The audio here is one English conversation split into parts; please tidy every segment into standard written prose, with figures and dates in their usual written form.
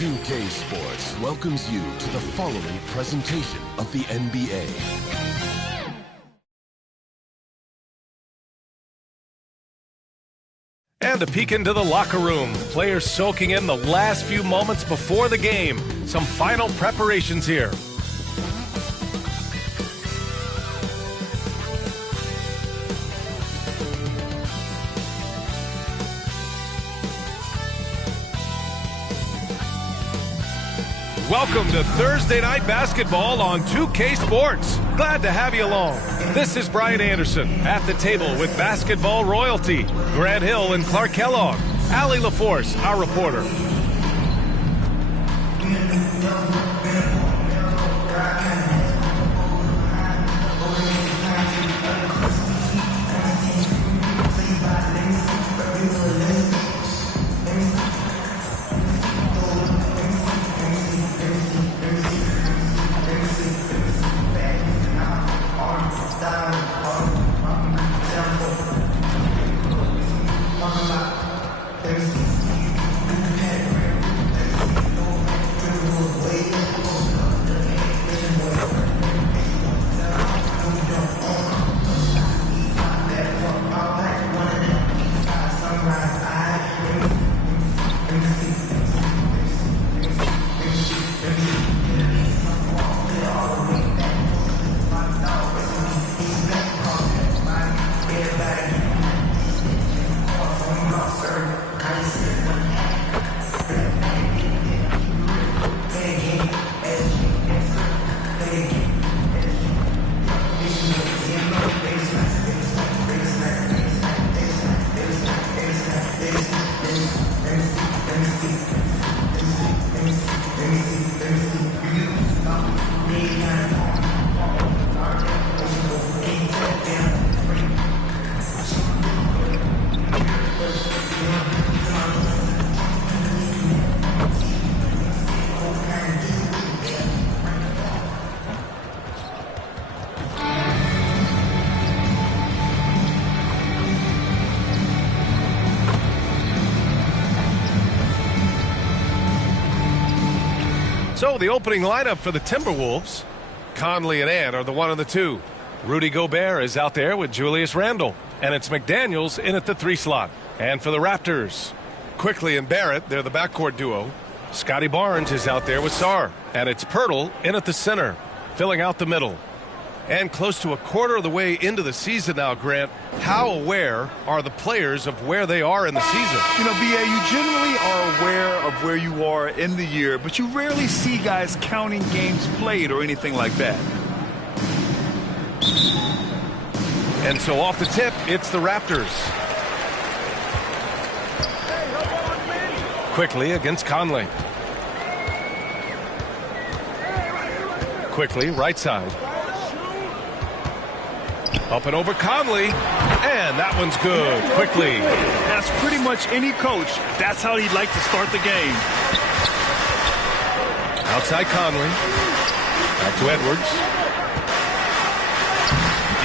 2K Sports welcomes you to the following presentation of the NBA. And a peek into the locker room. Players soaking in the last few moments before the game. Some final preparations here. Welcome to Thursday Night Basketball on 2K Sports. Glad to have you along. This is Brian Anderson at the table with basketball royalty. Grant Hill and Clark Kellogg. Allie LaForce, our reporter. So the opening lineup for the Timberwolves. Conley and Ant are the 1 and the 2. Rudy Gobert is out there with Julius Randle. And it's McDaniels in at the 3 slot. And for the Raptors, Quickly and Barrett, they're the backcourt duo. Scotty Barnes is out there with Sarr. And it's Pirtle in at the center, filling out the middle. And close to a quarter of the way into the season now, Grant, how aware are the players of where they are in the season? You know, B.A., you generally are aware of where you are in the year, but you rarely see guys counting games played or anything like that. And so off the tip, it's the Raptors. Quickly against Conley. Quickly, right side. Up and over Conley, and that one's good. Quickly. That's pretty much any coach. That's how he'd like to start the game. Outside Conley. Back to Edwards.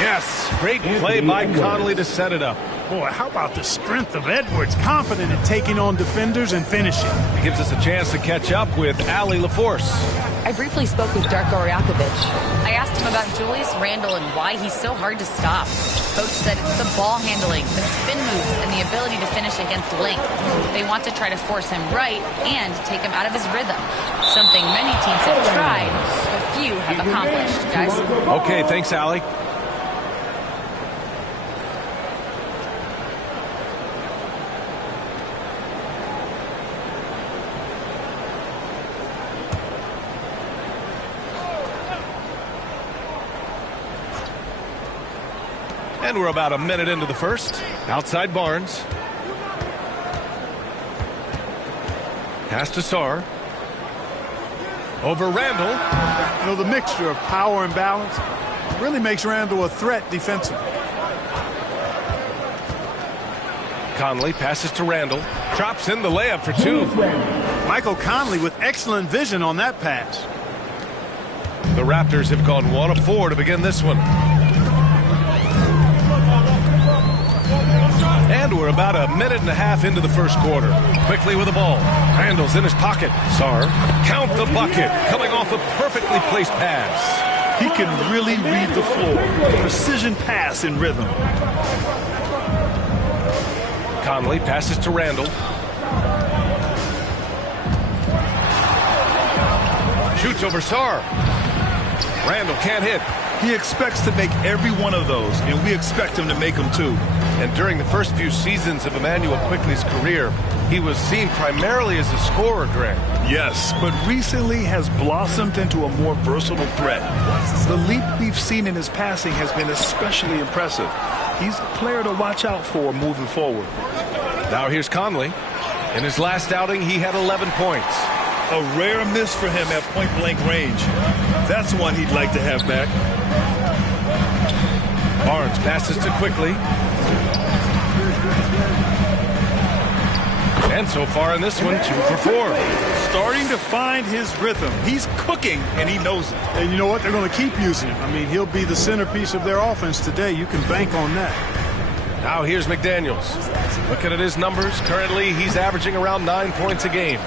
Yes, great play by Conley to set it up. Boy, how about the strength of Edwards? Confident in taking on defenders and finishing. It gives us a chance to catch up with Allie LaForce. I briefly spoke with Darko Rajakovic. I asked him about Julius Randle and why he's so hard to stop. Coach said it's the ball handling, the spin moves, and the ability to finish against length. They want to try to force him right and take him out of his rhythm. Something many teams have tried, but few have accomplished, guys. Okay, thanks, Allie. And we're about a minute into the first. Outside Barnes. Pass to Sarr. Over Randle. You know, the mixture of power and balance really makes Randle a threat defensively. Conley passes to Randle. Drops in the layup for 2. Michael Conley with excellent vision on that pass. The Raptors have gone 1 of 4 to begin this one. And we're about a minute and a half into the first quarter. Quickly with the ball. Randall's in his pocket. Sarr, count the bucket. Coming off a perfectly placed pass. He can really read the floor. Precision pass in rhythm. Conley passes to Randall. Shoots over Sarr. Randall can't hit. He expects to make every one of those, and we expect him to make them too. And during the first few seasons of Emmanuel Quickley's career, he was seen primarily as a scorer, Grant. Yes, but recently has blossomed into a more versatile threat. The leap we've seen in his passing has been especially impressive. He's a player to watch out for moving forward. Now here's Conley. In his last outing, he had 11 points. A rare miss for him at point-blank range. That's one he'd like to have back. Barnes passes to Quickley. And so far in this one, 2 for 4. Starting to find his rhythm. He's cooking, and he knows it. And you know what? They're going to keep using him. I mean, he'll be the centerpiece of their offense today. You can bank on that. Now here's McDaniels. Looking at his numbers, currently he's averaging around 9 points a game.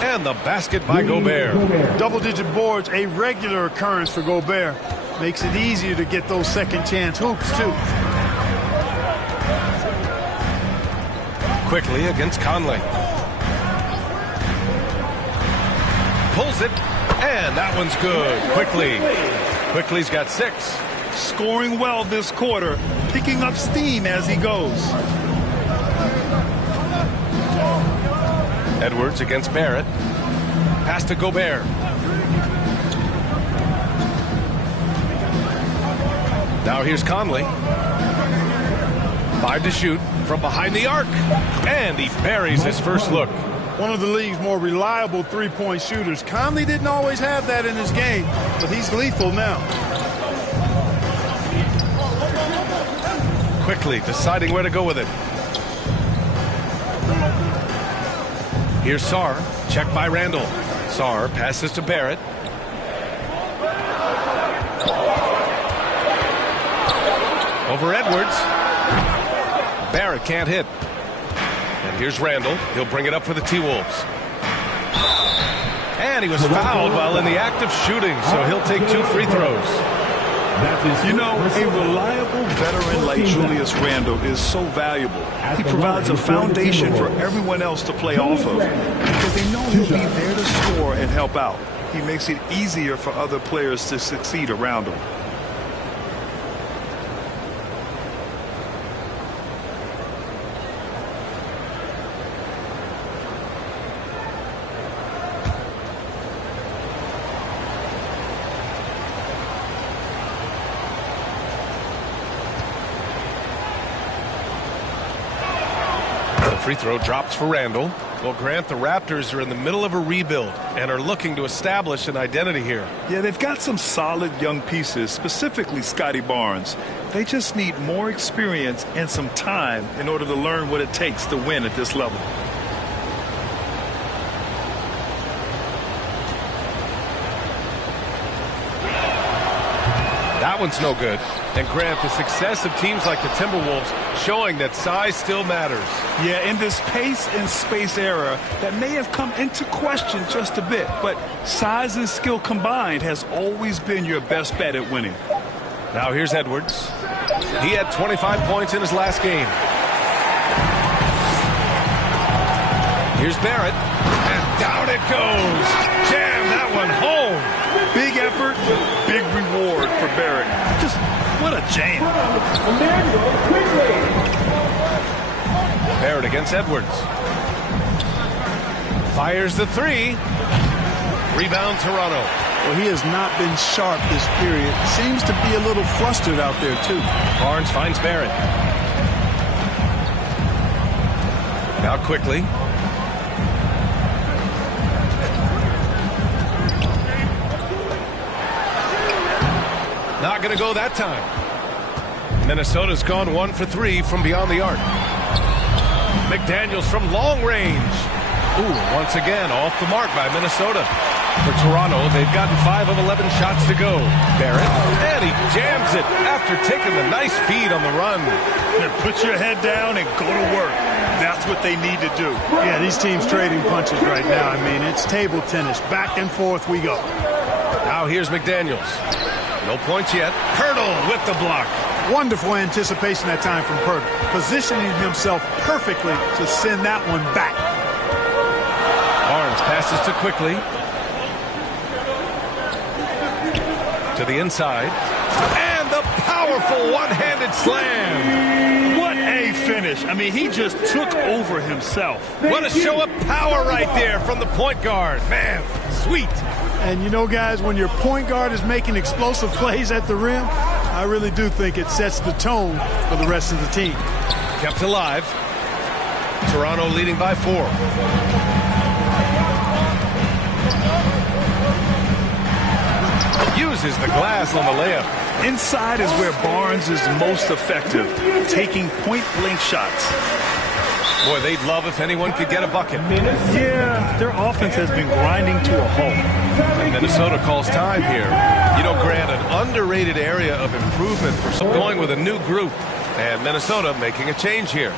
And the basket by Gobert. Double-digit boards, a regular occurrence for Gobert. Makes it easier to get those second-chance hoops, too. Quickly against Conley. Pulls it, and that one's good. Quickly's got 6. Scoring well this quarter, picking up steam as he goes. Edwards against Barrett. Pass to Gobert. Now here's Conley. 5 to shoot from behind the arc. And he buries his first look. One of the league's more reliable three-point shooters. Conley didn't always have that in his game, but he's lethal now. Quickly deciding where to go with it. Here's Sarr. Checked by Randall. Sarr passes to Barrett. Over Edwards. Barrett can't hit. And here's Randall. He'll bring it up for the T-Wolves. And he was fouled while in the act of shooting, so he'll take 2 free throws. You know, a reliable veteran like Julius Randle is so valuable. He provides a foundation for everyone else to play off of because they know he'll be there to score and help out. He makes it easier for other players to succeed around him. Free throw drops for Randall. Well, Grant, the Raptors are in the middle of a rebuild and are looking to establish an identity here. Yeah, they've got some solid young pieces, specifically Scotty Barnes. They just need more experience and some time in order to learn what it takes to win at this level. That one's no good. And Grant, the success of teams like the Timberwolves showing that size still matters. Yeah, in this pace and space era, that may have come into question just a bit, but size and skill combined has always been your best bet at winning. Now here's Edwards. He had 25 points in his last game. Here's Barrett. And down it goes. Jam that one home. Big effort, big reward for Barrett. Just what a jam. Barrett against Edwards. Fires the 3. Rebound Toronto. Well, he has not been sharp this period. Seems to be a little flustered out there, too. Barnes finds Barrett. Now quickly. Not going to go that time. Minnesota's gone 1 for 3 from beyond the arc. McDaniels from long range. Ooh, once again off the mark by Minnesota. For Toronto, they've gotten 5 of 11 shots to go. Barrett, and he jams it after taking the nice feed on the run. Put your head down and go to work. That's what they need to do. Yeah, these teams trading punches right now. I mean, it's table tennis. Back and forth we go. Now here's McDaniels. No points yet. Hurdle with the block. Wonderful anticipation that time from Purtle, positioning himself perfectly to send that one back. Barnes passes to Quickly. To the inside. And the powerful one-handed slam. What a finish. I mean, he just took over himself. What a show of power right there from the point guard. Man, sweet. And you know, guys, when your point guard is making explosive plays at the rim, I really do think it sets the tone for the rest of the team. Kept alive. Toronto leading by 4. Uses the glass on the layup. Inside is where Barnes is most effective, taking point-blank shots. Boy, they'd love if anyone could get a bucket. Yeah, their offense has been grinding to a halt. And Minnesota calls time here. You know, Grant, an underrated area of improvement for some going with a new group. And Minnesota making a change here.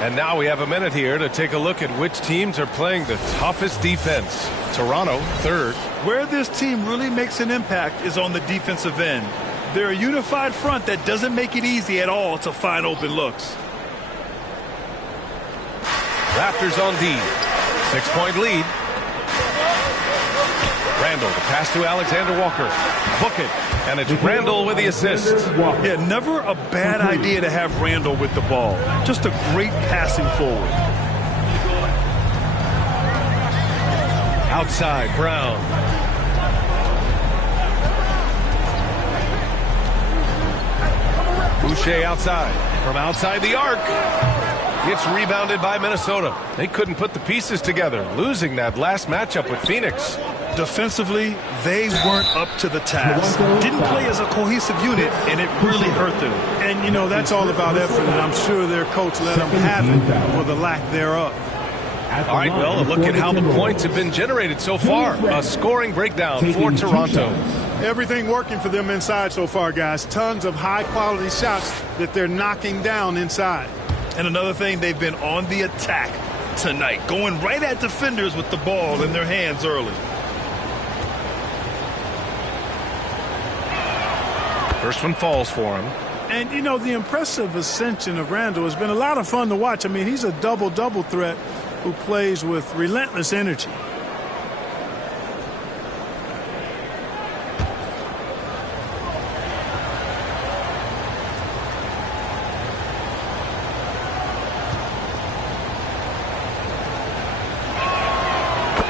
And now we have a minute here to take a look at which teams are playing the toughest defense. Toronto, 3rd. Where this team really makes an impact is on the defensive end. They're a unified front that doesn't make it easy at all to find open looks. Raptors on D. 6-point lead. Randall, the pass to Alexander Walker. Book it. And it's Randall with the assist. Yeah, never a bad idea to have Randall with the ball. Just a great passing forward. Outside, Brown. Boucher outside. From outside the arc. It's rebounded by Minnesota. They couldn't put the pieces together, losing that last matchup with Phoenix. Defensively, they weren't up to the task. Didn't play as a cohesive unit, and it really hurt them. And, you know, that's all about effort, and I'm sure their coach let them have it for the lack thereof. All right, well, a look at how the points have been generated so far. A scoring breakdown for Toronto. Everything working for them inside so far, guys. Tons of high-quality shots that they're knocking down inside. And another thing, they've been on the attack tonight, going right at defenders with the ball in their hands early. First one falls for him. And, you know, the impressive ascension of Randall has been a lot of fun to watch. I mean, he's a double-double threat who plays with relentless energy.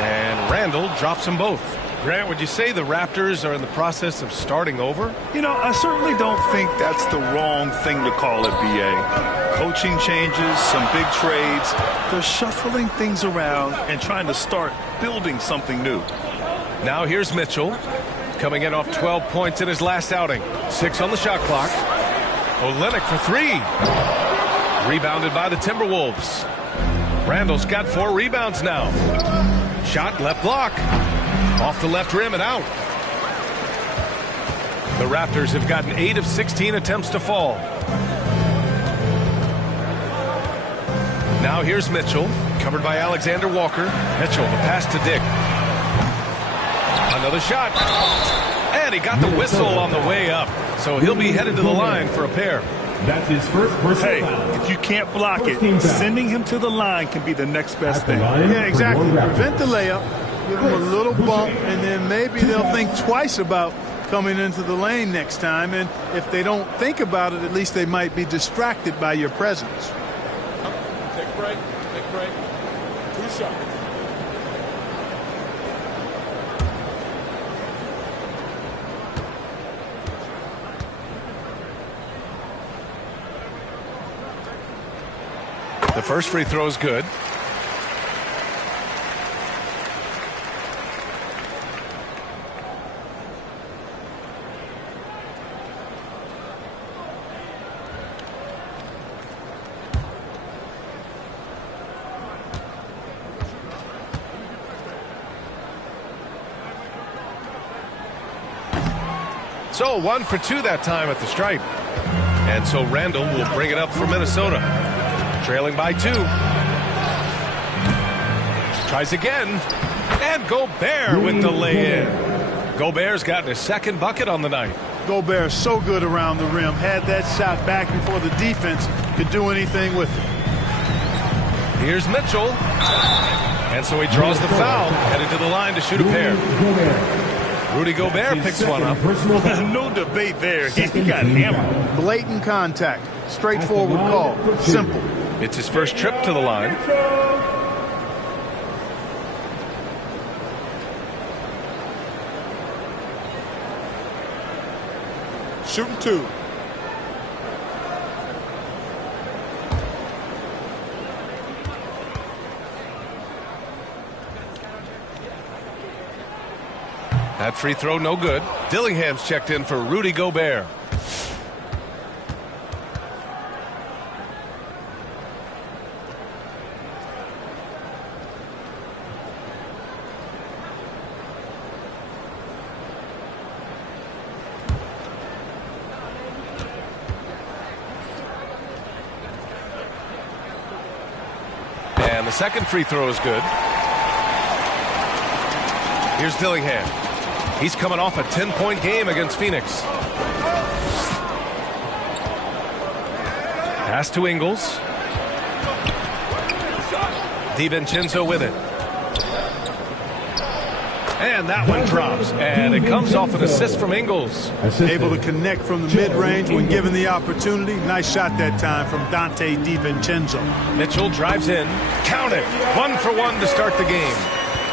And Randall drops them both. Grant, would you say the Raptors are in the process of starting over? You know, I certainly don't think that's the wrong thing to call it, B.A. Coaching changes, some big trades. They're shuffling things around and trying to start building something new. Now here's Mitchell, coming in off 12 points in his last outing. 6 on the shot clock. Olynyk for 3. Rebounded by the Timberwolves. Randall's got 4 rebounds now. Shot left block. Off the left rim and out. The Raptors have gotten 8 of 16 attempts to fall. Now here's Mitchell, covered by Alexander Walker. Mitchell, the pass to Dick. Another shot. And he got the whistle on the way up. So he'll be headed to the line for a pair. That's his first personal foul. If you can't block it, sending him to the line can be the next best thing. Yeah, exactly. Prevent the layup. Give them a little bump, and then maybe they'll think twice about coming into the lane next time. And if they don't think about it, at least they might be distracted by your presence. Take a break. Take a break. 2 shots. The first free throw is good. So 1 for 2 that time at the stripe. And so Randall will bring it up for Minnesota. Trailing by 2. Tries again. And Gobert with the lay-in. Gobert's gotten his second bucket on the night. Gobert so good around the rim. Had that shot back before the defense could do anything with it. Here's Mitchell. And so he draws the foul. Headed to the line to shoot a pair. Rudy Gobert picks one up. No debate there. He got hammered. Blatant contact. Straightforward call. Simple. It's his first trip to the line. Shooting 2. That free throw no good. Dillingham's checked in for Rudy Gobert. And the second free throw is good. Here's Dillingham. He's coming off a 10-point game against Phoenix. Pass to Ingles. DiVincenzo with it. And that one drops. And it comes off an assist from Ingles. Able to connect from the mid-range when given the opportunity. Nice shot that time from Dante DiVincenzo. Mitchell drives in. Count it. 1 for 1 to start the game.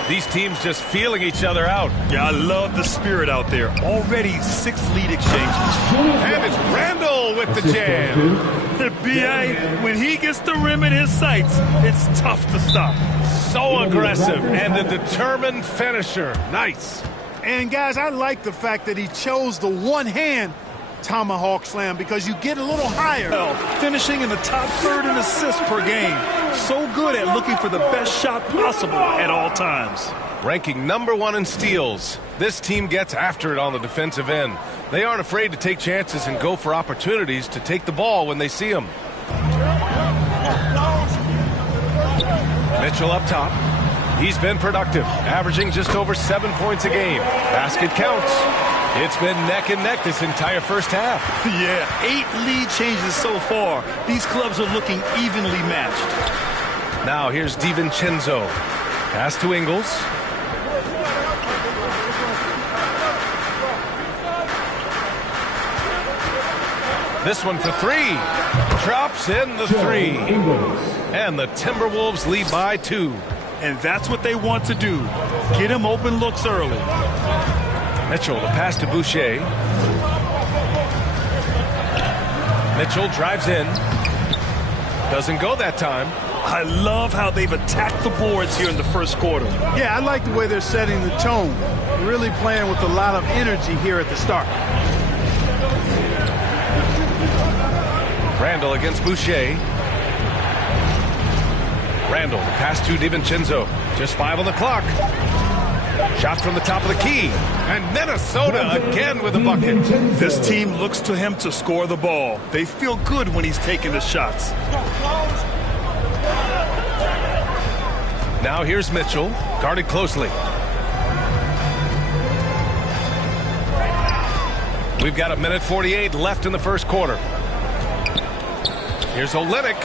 These teams just feeling each other out. Yeah, I love the spirit out there. Already 6 lead exchanges. And it's Randall with the jam. B.A., when he gets the rim in his sights, it's tough to stop. So aggressive and a determined finisher. Nice. And, guys, I like the fact that he chose the one-hand tomahawk slam because you get a little higher. Finishing in the top third in assists per game. So good at looking for the best shot possible at all times. Ranking #1 in steals. This team gets after it on the defensive end. They aren't afraid to take chances and go for opportunities to take the ball when they see them. Mitchell up top. He's been productive, averaging just over 7 points a game. Basket counts. It's been neck and neck this entire first half. Yeah, 8 lead changes so far. These clubs are looking evenly matched. Now here's DiVincenzo. Pass to Ingles. This one for 3. Drops in the 3. And the Timberwolves lead by 2. And that's what they want to do. Get him open looks early. Mitchell, the pass to Boucher. Mitchell drives in. Doesn't go that time. I love how they've attacked the boards here in the first quarter. Yeah, I like the way they're setting the tone. Really playing with a lot of energy here at the start. Randall against Boucher. Randall, pass to DiVincenzo. Just 5 on the clock. Shot from the top of the key. And Minnesota again with a bucket. This team looks to him to score the ball. They feel good when he's taking the shots. Now here's Mitchell, guarded closely. We've got 1:48 left in the first quarter. Here's Olynyk.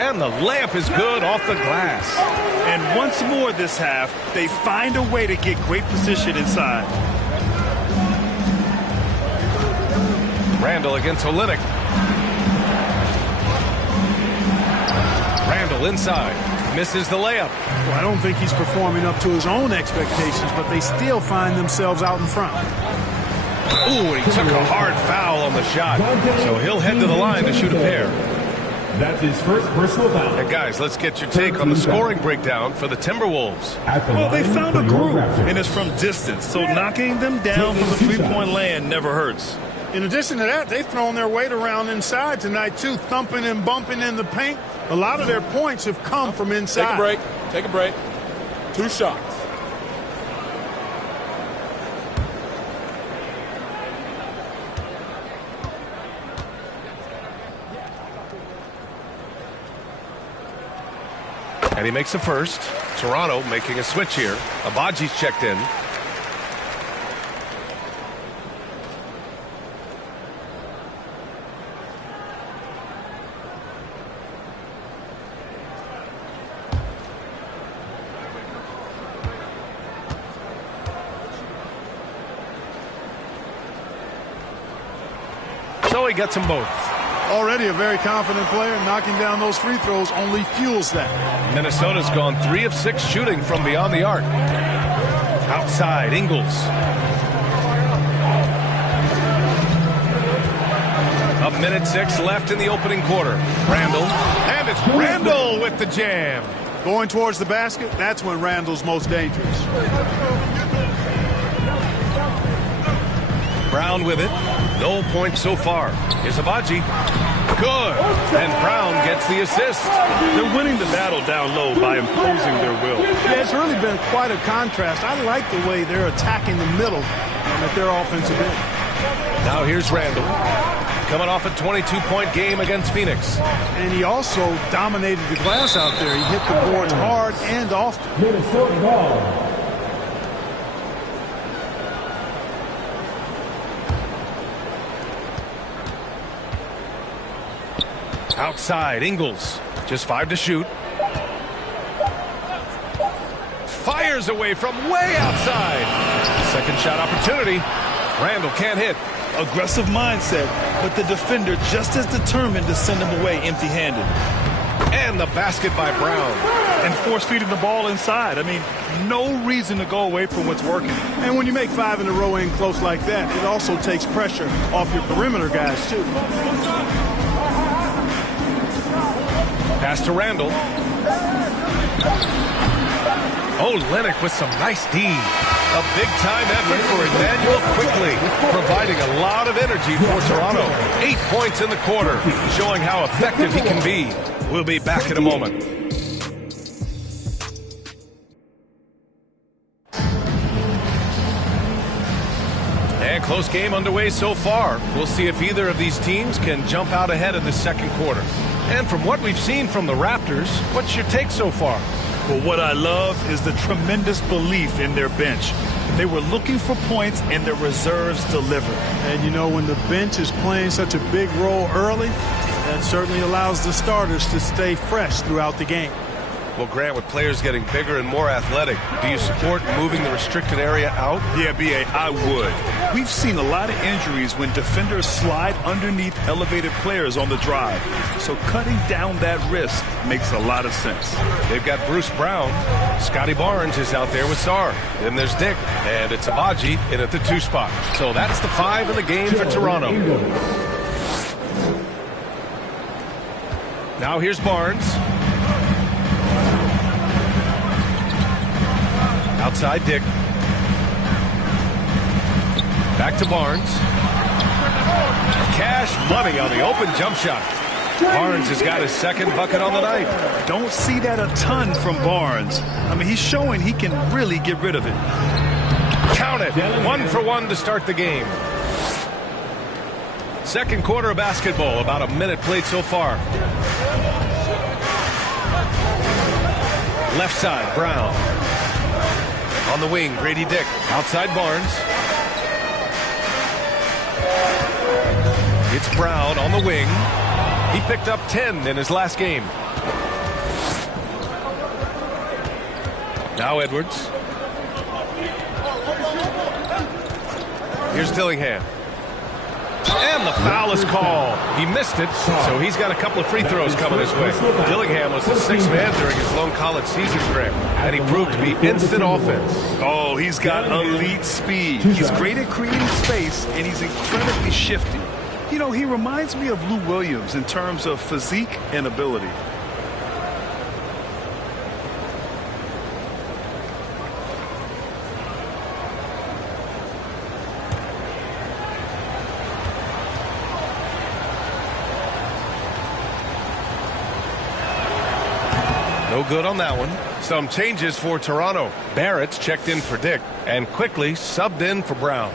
And the layup is good off the glass. And once more this half, they find a way to get great position inside. Randall against Olynyk. Randall inside. Misses the layup. Well, I don't think he's performing up to his own expectations, but they still find themselves out in front. Ooh, and he took a hard foul on the shot. So he'll head to the line to shoot a pair. That's his first personal foul. And guys, let's get your take on the scoring breakdown for the Timberwolves. Well, they found a groove, and it's from distance, so knocking them down from the three-point land never hurts. In addition to that, they've thrown their weight around inside tonight, too, thumping and bumping in the paint. A lot of their points have come from inside. Take a break. Take a break. 2 shots. And he makes the first. Toronto making a switch here. Abaji's checked in. So he gets them both. Already a very confident player. Knocking down those free throws only fuels that. Minnesota's gone 3 of 6 shooting from beyond the arc. Outside, Ingles. A minute 6 left in the opening quarter. Randall. And it's Randall with the jam. Going towards the basket, that's when Randall's most dangerous. Brown with it. No points so far. Here's Abaji. Good. And Brown gets the assist. They're winning the battle down low by imposing their will. Yeah, it's really been quite a contrast. I like the way they're attacking the middle at their offensive end. Now here's Randall. Coming off a 22-point game against Phoenix. And he also dominated the glass out there. He hit the boards hard and often. Minnesota ball. Outside, Ingles. Just 5 to shoot. Fires away from way outside. Second shot opportunity. Randall can't hit. Aggressive mindset, but the defender just as determined to send him away empty-handed. And the basket by Brown. And force-feeding the ball inside. I mean, no reason to go away from what's working. And when you make 5 in a row in close like that, it also takes pressure off your perimeter guys, too. Pass to Randall. Oh, Lennox with some nice D. A big-time effort for Emmanuel quickly, providing a lot of energy for Toronto. 8 points in the quarter, showing how effective he can be. We'll be back in a moment. And close game underway so far. We'll see if either of these teams can jump out ahead in the second quarter. And from what we've seen from the Raptors, what's your take so far? Well, what I love is the tremendous belief in their bench. They were looking for points, and their reserves delivered. And, you know, when the bench is playing such a big role early, that certainly allows the starters to stay fresh throughout the game. Well, Grant, with players getting bigger and more athletic, do you support moving the restricted area out? Yeah, B.A., I would. We've seen a lot of injuries when defenders slide underneath elevated players on the drive. So cutting down that risk makes a lot of sense. They've got Bruce Brown. Scotty Barnes is out there with Sarr. Then there's Dick. And it's Abaji in at the 2 spot. So that's the 5 in the game for Toronto. Now here's Barnes. Outside Dick. Back to Barnes. Cash money on the open jump shot. Barnes has got his second bucket on the night. Don't see that a ton from Barnes. I mean, he's showing he can really get rid of it. Count it. 1 for 1 to start the game. Second quarter of basketball. About a minute played so far. Left side, Brown. On the wing, Grady Dick. Outside Barnes. It's Brown on the wing. He picked up 10 in his last game. Now Edwards. Here's Dillingham. And the foul is called. He missed it, so he's got a couple of free throws coming his way. Dillingham was the 6th man during his lone college season, Grant, and he proved to be instant offense. Oh, he's got elite speed. He's great at creating space, and he's incredibly shifty. You know, he reminds me of Lou Williams in terms of physique and ability. No good on that one. Some changes for Toronto. Barrett's checked in for Dick and quickly subbed in for Brown.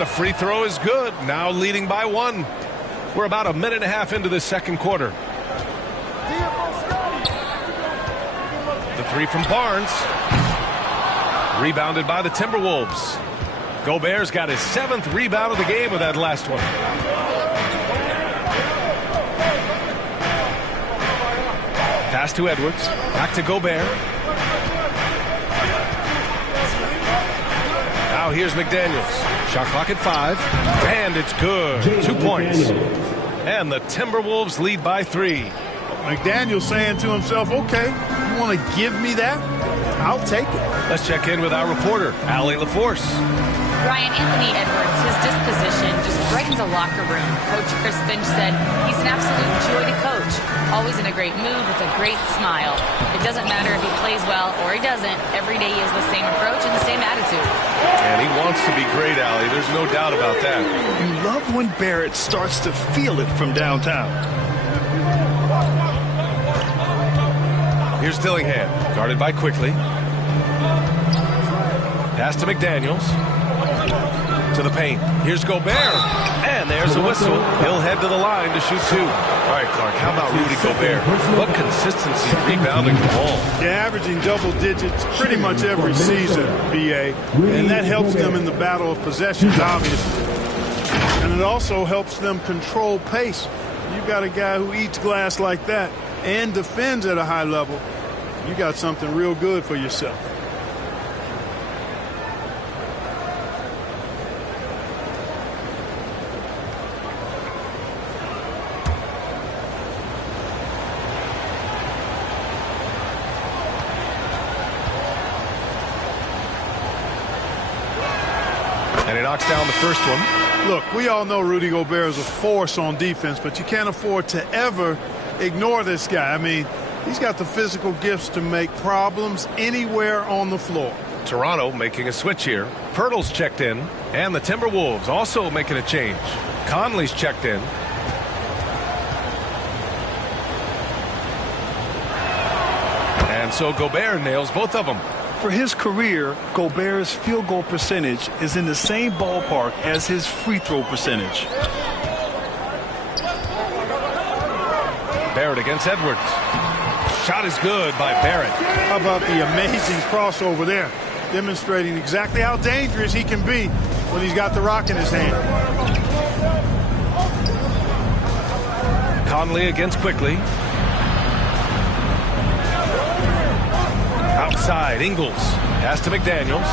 And the free throw is good. Now leading by 1. We're about a minute and a half into the second quarter. The three from Barnes. Rebounded by the Timberwolves. Gobert's got his 7th rebound of the game with that last one. Pass to Edwards. Back to Gobert. Now here's McDaniels. Shot clock at 5. And it's good. 2 points. And the Timberwolves lead by 3. McDaniels saying to himself, okay, you want to give me that? I'll take it. Let's check in with our reporter, Allie LaForce. Ryan, Anthony Edwards, his disposition just brightens a locker room. Coach Chris Finch said he's an absolute joy to coach. Always in a great mood with a great smile. It doesn't matter if he plays well or he doesn't. Every day he has the same approach and the same attitude. And he wants to be great, Allie. There's no doubt about that. You love when Barrett starts to feel it from downtown. Here's Dillingham, guarded by Quickly. Pass to McDaniels. To the paint. Here's Gobert. And there's a whistle. He'll head to the line to shoot 2. All right, Clark, how about Rudy Gobert? What consistency rebounding the ball. Yeah, averaging double digits pretty much every season, BA. And that helps them in the battle of possessions, obviously. And it also helps them control pace. You've got a guy who eats glass like that and defends at a high level. You got something real good for yourself. And he knocks down the first one. Look, we all know Rudy Gobert is a force on defense, but you can't afford to ever ignore this guy. I mean, he's got the physical gifts to make problems anywhere on the floor. Toronto making a switch here. Pirtle's checked in. And the Timberwolves also making a change. Conley's checked in. And so Gobert nails both of them. For his career, Gobert's field goal percentage is in the same ballpark as his free throw percentage. Barrett against Edwards. Shot is good by Barrett. How about the amazing crossover there? Demonstrating exactly how dangerous he can be when he's got the rock in his hand. Conley against Quickly. Outside, Ingles. Pass to McDaniels.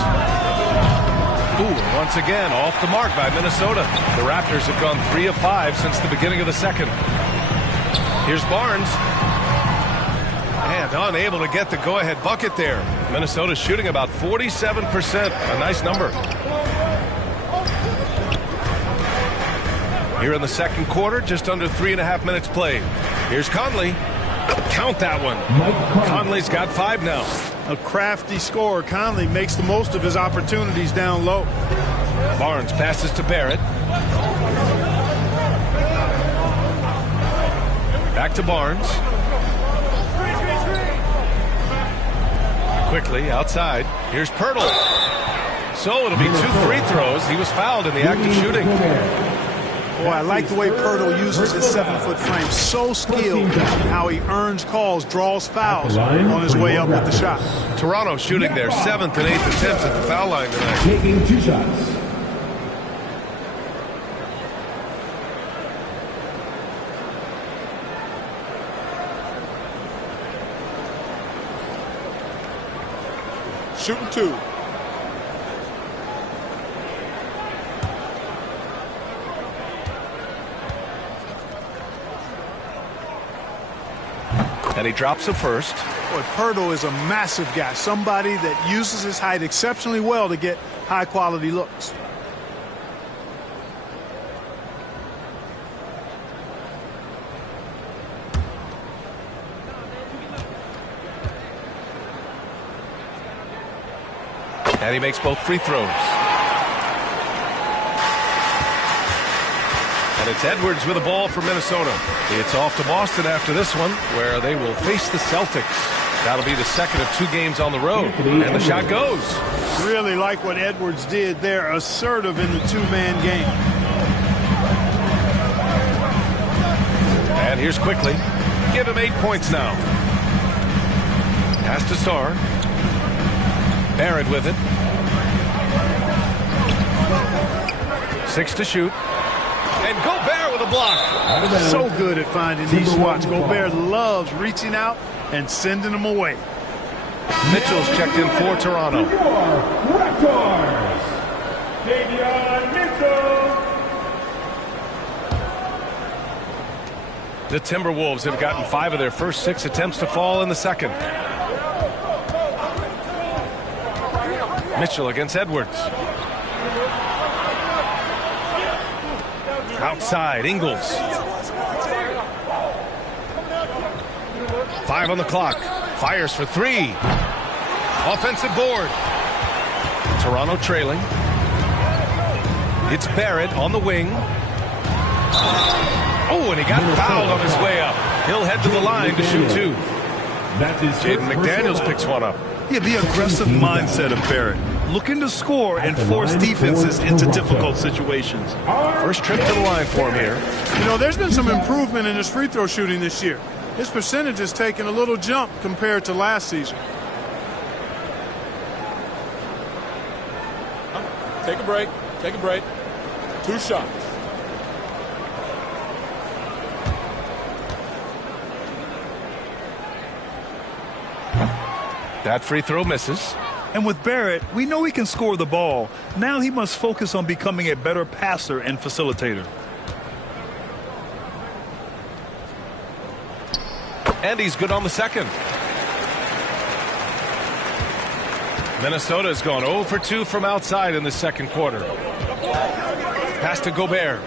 Ooh, once again, off the mark by Minnesota. The Raptors have gone 3 of 5 since the beginning of the second. Here's Barnes. And unable to get the go-ahead bucket there. Minnesota shooting about 47%. A nice number. Here in the second quarter, just under 3.5 minutes played. Here's Conley. Count that one. Conley's got 5 now. A crafty scorer. Conley makes the most of his opportunities down low. Barnes passes to Barrett. Back to Barnes. Quickly outside. Here's Pirtle. So it'll be 2 free throws. He was fouled in the act of shooting. Boy, I like the way Pirtle uses his 7-foot frame. So skilled in how he earns calls, draws fouls on his way up with the shot. Toronto shooting their 7th and 8th attempts at the foul line tonight. Taking 2 shots. Shooting 2. And he drops the first. Boy, Pirtle is a massive guy, somebody that uses his height exceptionally well to get high-quality looks. And he makes both free throws. And it's Edwards with the ball for Minnesota. It's off to Boston after this one, where they will face the Celtics. That'll be the second of 2 games on the road. And the shot goes. Really like what Edwards did there. Assertive in the 2-man game. And here's Quickly. Give him 8 points now. Pass to Sarr. Barrett with it. 6 to shoot. And Gobert with a block. So good at finding these spots. Gobert loves reaching out and sending them away. Mitchell's checked in for Toronto. Raptors. Mitchell. The Timberwolves have gotten 5 of their first 6 attempts to fall in the second. Mitchell against Edwards. Outside, Ingles. 5 on the clock. Fires for 3. Offensive board. Toronto trailing. It's Barrett on the wing. Oh, and he got fouled on his way up. He'll head to the line to shoot 2. Jaden McDaniels picks one up. Yeah, the aggressive mindset of Barrett. Looking to score and force defenses into difficult situations. First trip to the line for him here. You know, there's been some improvement in his free throw shooting this year. His percentage has taken a little jump compared to last season. Take a break. Take a break. 2 shots. That free throw misses. And with Barrett, we know he can score the ball. Now he must focus on becoming a better passer and facilitator. And he's good on the second. Minnesota's gone 0 for 2 from outside in the second quarter. Pass to Gobert.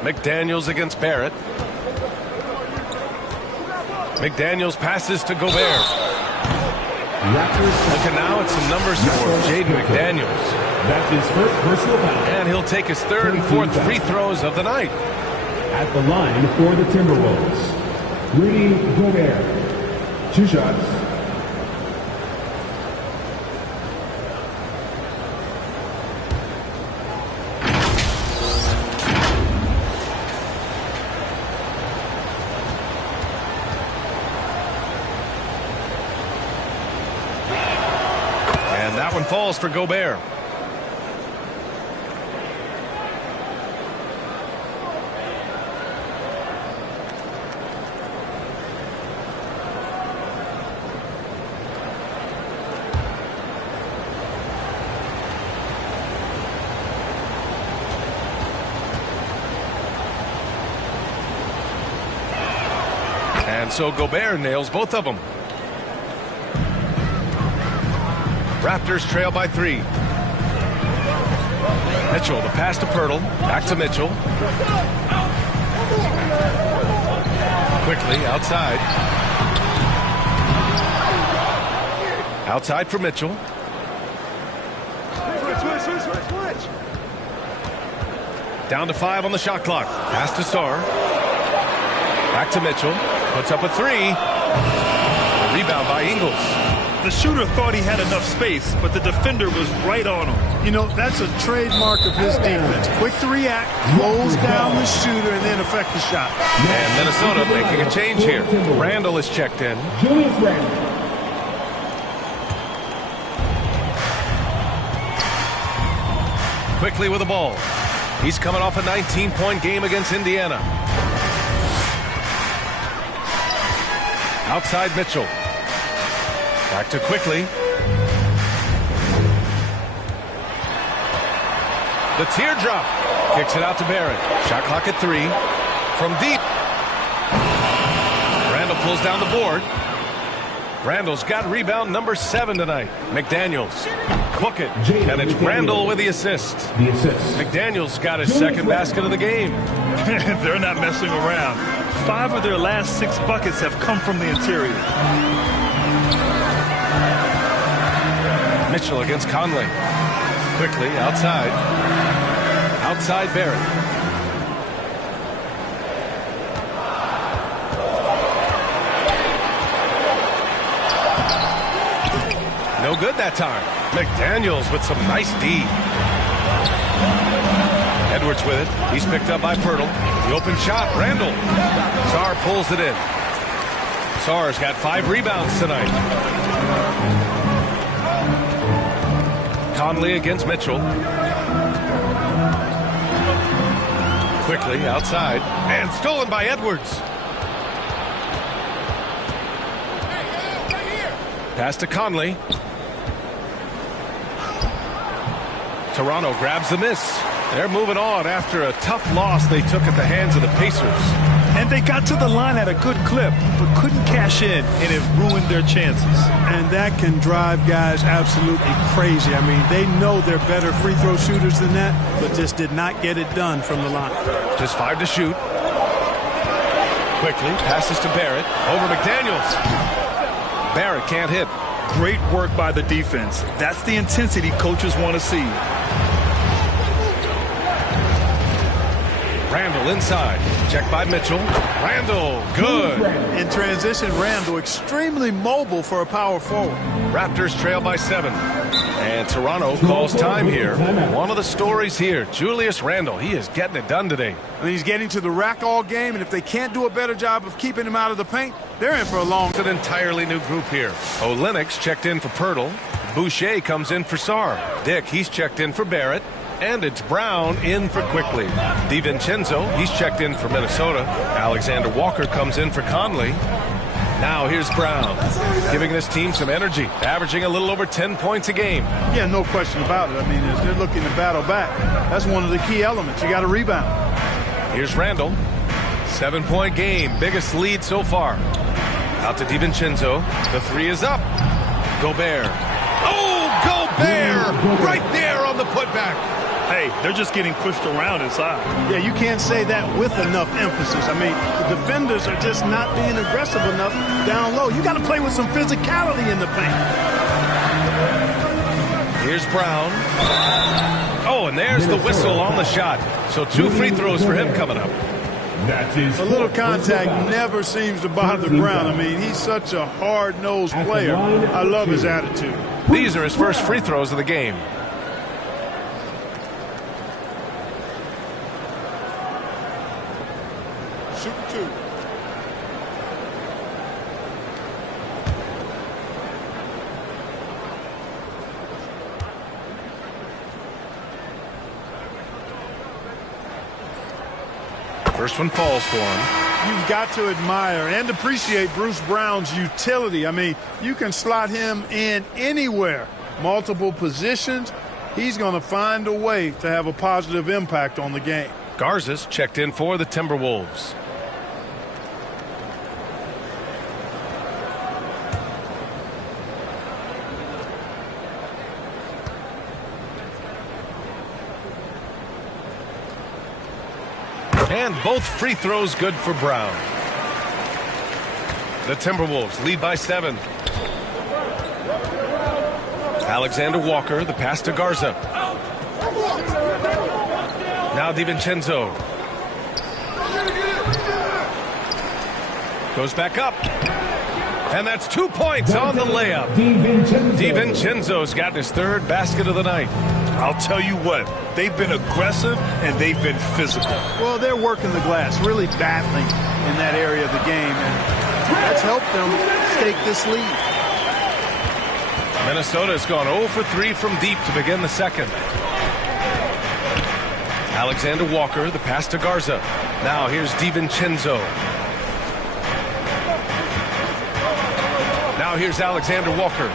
McDaniels against Barrett. McDaniels passes to Gobert. Looking now at some numbers for Jaden McDaniels. That's his first personal foul. And he'll take his 3rd and 4th free throws of the night. At the line for the Timberwolves, Rudy Gobert. 2 shots. And that one falls for Gobert. And so Gobert nails both of them. Raptors trail by 3. Mitchell, the pass to Pirtle. Back to Mitchell. Quickly outside. Outside for Mitchell. Switch. Down to 5 on the shot clock. Pass to Sarr. Back to Mitchell. Puts up a 3. Rebound by Ingles. The shooter thought he had enough space, but the defender was right on him. You know, that's a trademark of his defense. Quick to react, close down the shooter, and then affect the shot. And Minnesota making a change here. Randall is checked in. Julius Randle. Quickly with the ball. He's coming off a 19-point game against Indiana. Outside Mitchell. Back to Quickly. The teardrop. Kicks it out to Barrett. Shot clock at 3. From deep. Randall pulls down the board. Randall's got rebound number 7 tonight. McDaniels. Book it. And it's Randall with the assist. McDaniels got his second basket of the game. They're not messing around. 5 of their last 6 buckets have come from the interior. Mitchell against Conley. Quickly outside. Outside Barrett. No good that time. McDaniels with some nice D. Edwards with it. He's picked up by Pirtle. The open shot, Randall. Sarr pulls it in. Sarr's got 5 rebounds tonight. Conley against Mitchell. Quickly outside. And stolen by Edwards. Pass to Conley. Toronto grabs the miss. They're moving on after a tough loss they took at the hands of the Pacers. And they got to the line at a good clip, but couldn't cash in, and it ruined their chances. And that can drive guys absolutely crazy. I mean, they know they're better free throw shooters than that, but just did not get it done from the line. Just 5 to shoot. Quickly passes to Barrett. Over McDaniels. Barrett can't hit. Great work by the defense. That's the intensity coaches want to see. Randall inside. Check by Mitchell. Randall, good. In transition, Randall extremely mobile for a power forward. Raptors trail by 7. And Toronto calls time here. One of the stories here, Julius Randall. He is getting it done today. I mean, he's getting to the rack all game, and if they can't do a better job of keeping him out of the paint, they're in for a long time. It's an entirely new group here. Olenek's checked in for Pirtle. Boucher comes in for Sarr. Dick, he's checked in for Barrett. And it's Brown in for Quickly. DiVincenzo, he's checked in for Minnesota. Alexander Walker comes in for Conley. Now here's Brown, giving this team some energy, averaging a little over 10 points a game. Yeah, no question about it. I mean, as they're looking to battle back, that's one of the key elements. You got to rebound. Here's Randall. 7-point game, biggest lead so far. Out to DiVincenzo. The 3 is up. Gobert. Oh, Gobert! Right there on the putback. Hey, they're just getting pushed around inside. Yeah, you can't say that with enough emphasis. I mean, the defenders are just not being aggressive enough down low. You got to play with some physicality in the paint. Here's Brown. Oh, and there's the whistle on the shot. So 2 free throws for him coming up. A little contact never seems to bother Brown. I mean, he's such a hard-nosed player. I love his attitude. These are his first free throws of the game. Shooting 2. First one falls for him. You've got to admire and appreciate Bruce Brown's utility. I mean, you can slot him in anywhere, multiple positions. He's going to find a way to have a positive impact on the game. Garza's checked in for the Timberwolves. And both free throws good for Brown. The Timberwolves lead by 7. Alexander Walker, the pass to Garza. Now DiVincenzo. Goes back up. And that's 2 points on the layup. DiVincenzo's got his 3rd basket of the night. I'll tell you what, they've been aggressive and they've been physical. Well, they're working the glass, really battling in that area of the game, and that's helped them stake this lead. Minnesota's gone 0 for 3 from deep to begin the second. Alexander Walker, the pass to Garza. Now here's DiVincenzo. Now here's Alexander Walker.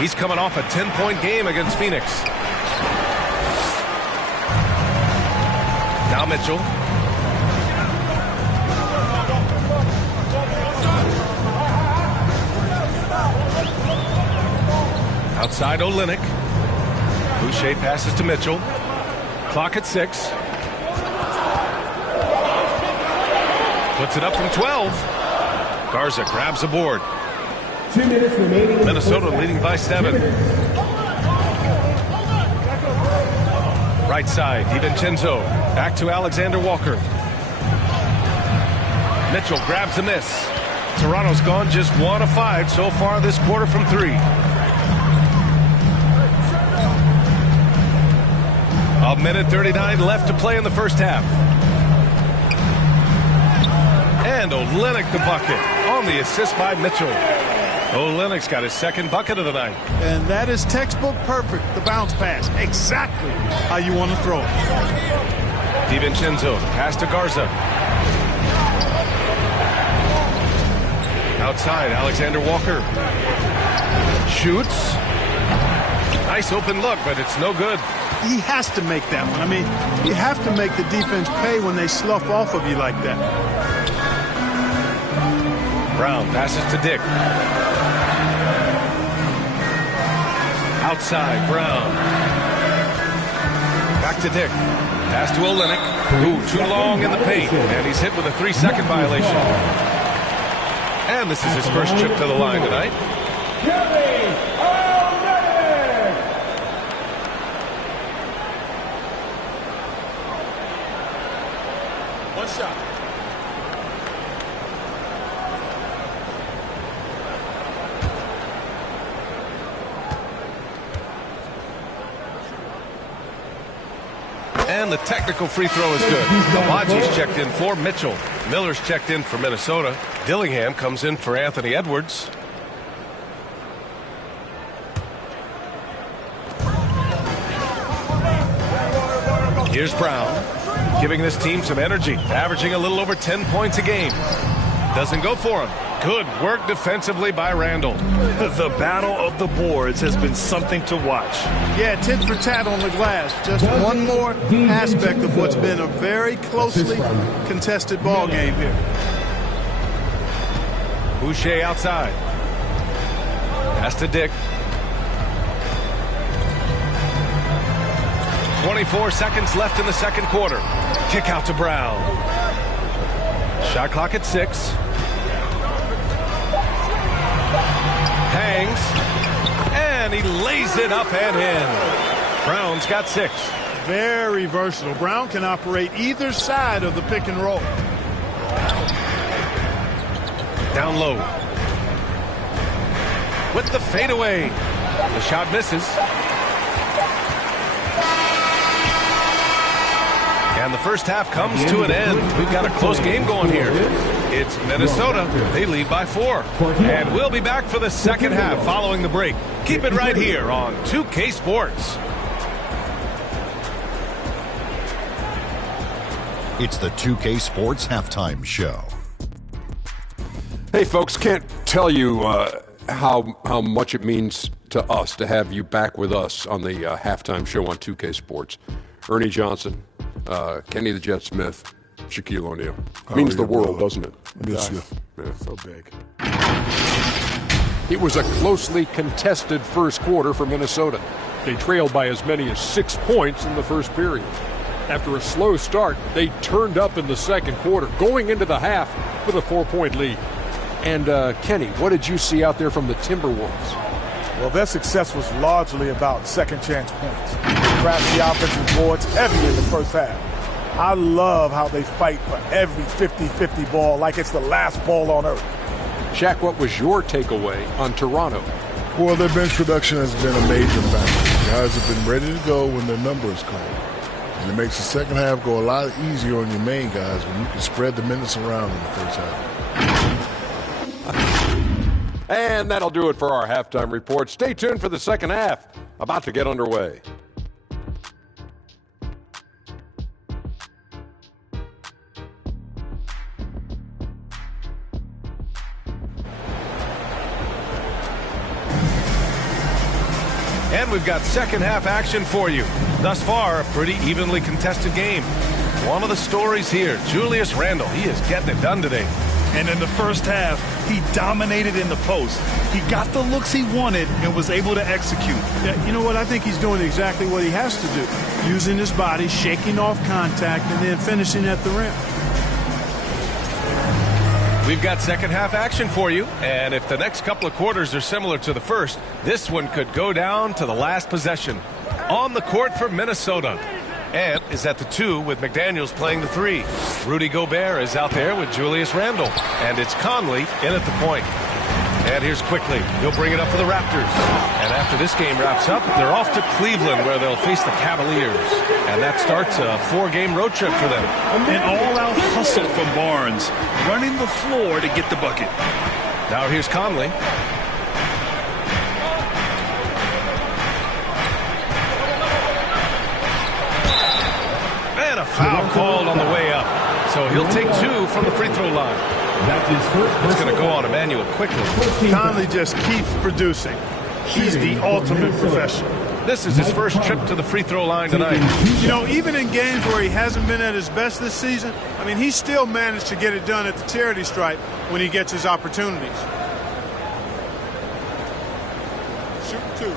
He's coming off a 10-point game against Phoenix. Now Mitchell. Outside Olynyk. Boucher passes to Mitchell. Clock at 6. Puts it up from 12. Garza grabs the board. 2 minutes remaining. Minnesota leading by 7. Right side, DiVincenzo. Back to Alexander Walker. Mitchell grabs a miss. Toronto's gone just 1 of 5 so far this quarter from 3. A minute 39 left to play in the first half. And Olynyk the bucket on the assist by Mitchell. Olynyk's got his second bucket of the night. And that is textbook perfect. The bounce pass. Exactly how you want to throw it. DiVincenzo pass to Garza. Outside, Alexander Walker. Shoots. Nice open look, but it's no good. He has to make that one. I mean, you have to make the defense pay when they slough off of you like that. Brown passes to Dick. Outside, Brown. Back to Dick. Pass to Olynyk. Ooh, too long in the paint. And he's hit with a 3-second violation. And this is his first trip to the line tonight. One shot. And the technical free throw is good. Kawaji's checked in for Mitchell. Miller's checked in for Minnesota. Dillingham comes in for Anthony Edwards. Here's Brown, giving this team some energy, averaging a little over 10 points a game. Doesn't go for him. Good work defensively by Randall. The battle of the boards has been something to watch. Yeah, tit for tat on the glass. Just one more aspect of what's been a very closely contested ball game here. Boucher outside. Pass to Dick. 24 seconds left in the second quarter. Kick out to Brown. Shot clock at 6. Hangs. And he lays it up and in. Brown's got 6. Very versatile. Brown can operate either side of the pick and roll. Down low. With the fadeaway. The shot misses. And the first half comes to an end. We've got a close game going here. It's Minnesota. They lead by 4. And we'll be back for the second half following the break. Keep it right here on 2K Sports. It's the 2K Sports Halftime Show. Hey, folks, can't tell you how much it means to us to have you back with us on the halftime show on 2K Sports. Ernie Johnson, Kenny the Jet Smith, Shaquille O'Neal. Means the world, doesn't it? Miss you. Yeah. So big. It was a closely contested first quarter for Minnesota. They trailed by as many as 6 points in the first period. After a slow start, they turned up in the second quarter, going into the half with a 4-point lead. And, Kenny, what did you see out there from the Timberwolves? Well, their success was largely about second chance points. They crashed the offensive boards heavy in the first half. I love how they fight for every 50-50 ball like it's the last ball on earth. Shaq, what was your takeaway on Toronto? Well, their bench production has been a major factor. Guys have been ready to go when their number is called. And it makes the second half go a lot easier on your main guys when you can spread the minutes around in the first half. And that'll do it for our halftime report. Stay tuned for the second half, about to get underway. And we've got second half action for you. Thus far, a pretty evenly contested game. One of the stories here, Julius Randle. He is getting it done today. And in the first half, he dominated in the post. He got the looks he wanted and was able to execute. Yeah, you know what? I think he's doing exactly what he has to do. Using his body, shaking off contact, and then finishing at the rim. We've got second half action for you. And if the next couple of quarters are similar to the first, this one could go down to the last possession. On the court for Minnesota. Ant is at the 2 with McDaniels playing the 3. Rudy Gobert is out there with Julius Randle. And it's Conley in at the point. And here's Quickly. He'll bring it up for the Raptors. And after this game wraps up, they're off to Cleveland where they'll face the Cavaliers. And that starts a 4-game road trip for them. An all-out hustle from Barnes, running the floor to get the bucket. Now here's Conley. And a foul called on the way up. So he'll take 2 from the free throw line. It's going to go on Emmanuel Quickly. Conley just keeps producing. He's the ultimate professional. This is his first trip to the free throw line tonight. You know, even in games where he hasn't been at his best this season, I mean, he still managed to get it done at the charity stripe when he gets his opportunities. Shoot 2.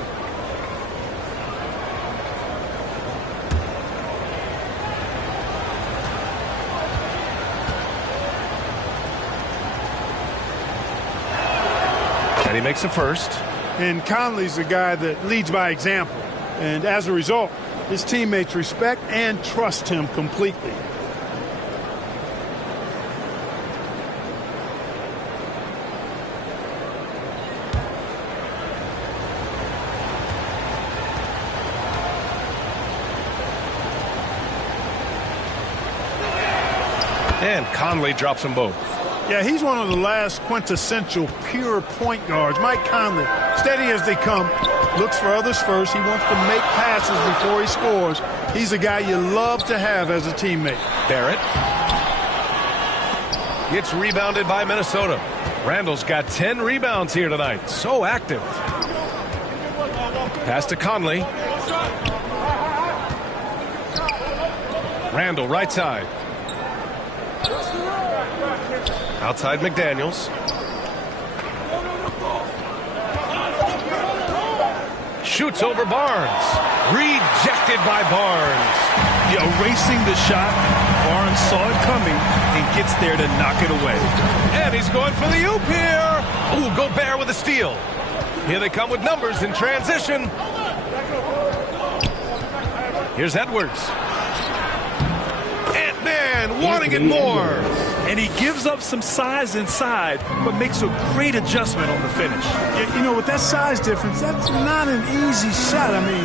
And he makes the first. And Conley's a guy that leads by example. And as a result, his teammates respect and trust him completely. And Conley drops them both. Yeah, he's one of the last quintessential pure point guards. Mike Conley, steady as they come, looks for others first. He wants to make passes before he scores. He's a guy you love to have as a teammate. Barrett. Gets rebounded by Minnesota. Randall's got 10 rebounds here tonight. So active. Pass to Conley. Randall, right side. Outside McDaniels. Shoots over Barnes. Rejected by Barnes. Erasing the shot. Barnes saw it coming and gets there to knock it away. And he's going for the oop here. Ooh, Gobert with a steal. Here they come with numbers in transition. Here's Edwards. Ant-Man wanting it more. And he gives up some size inside, but makes a great adjustment on the finish. You know, with that size difference, that's not an easy shot. I mean,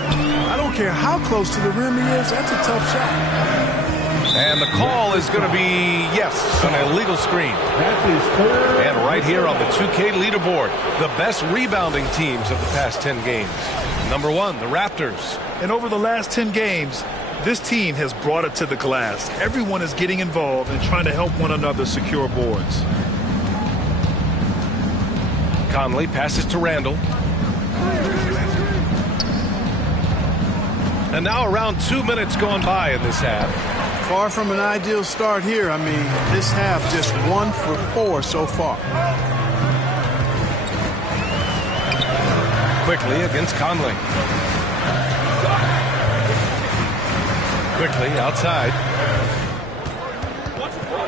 I don't care how close to the rim he is, that's a tough shot. And the call is going to be, yes, an illegal screen. And right here on the 2K leaderboard, the best rebounding teams of the past 10 games. Number 1, the Raptors. And over the last 10 games, this team has brought it to the glass. Everyone is getting involved and trying to help one another secure boards. Conley passes to Randall. And now around 2 minutes going by in this half. Far from an ideal start here. I mean, this half just 1 for 4 so far. Quickly against Conley. Quickly outside.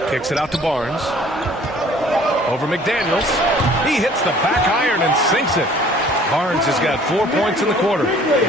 Kicks it out to Barnes. Over McDaniels. He hits the back iron and sinks it. Barnes has got 4 points in the quarter.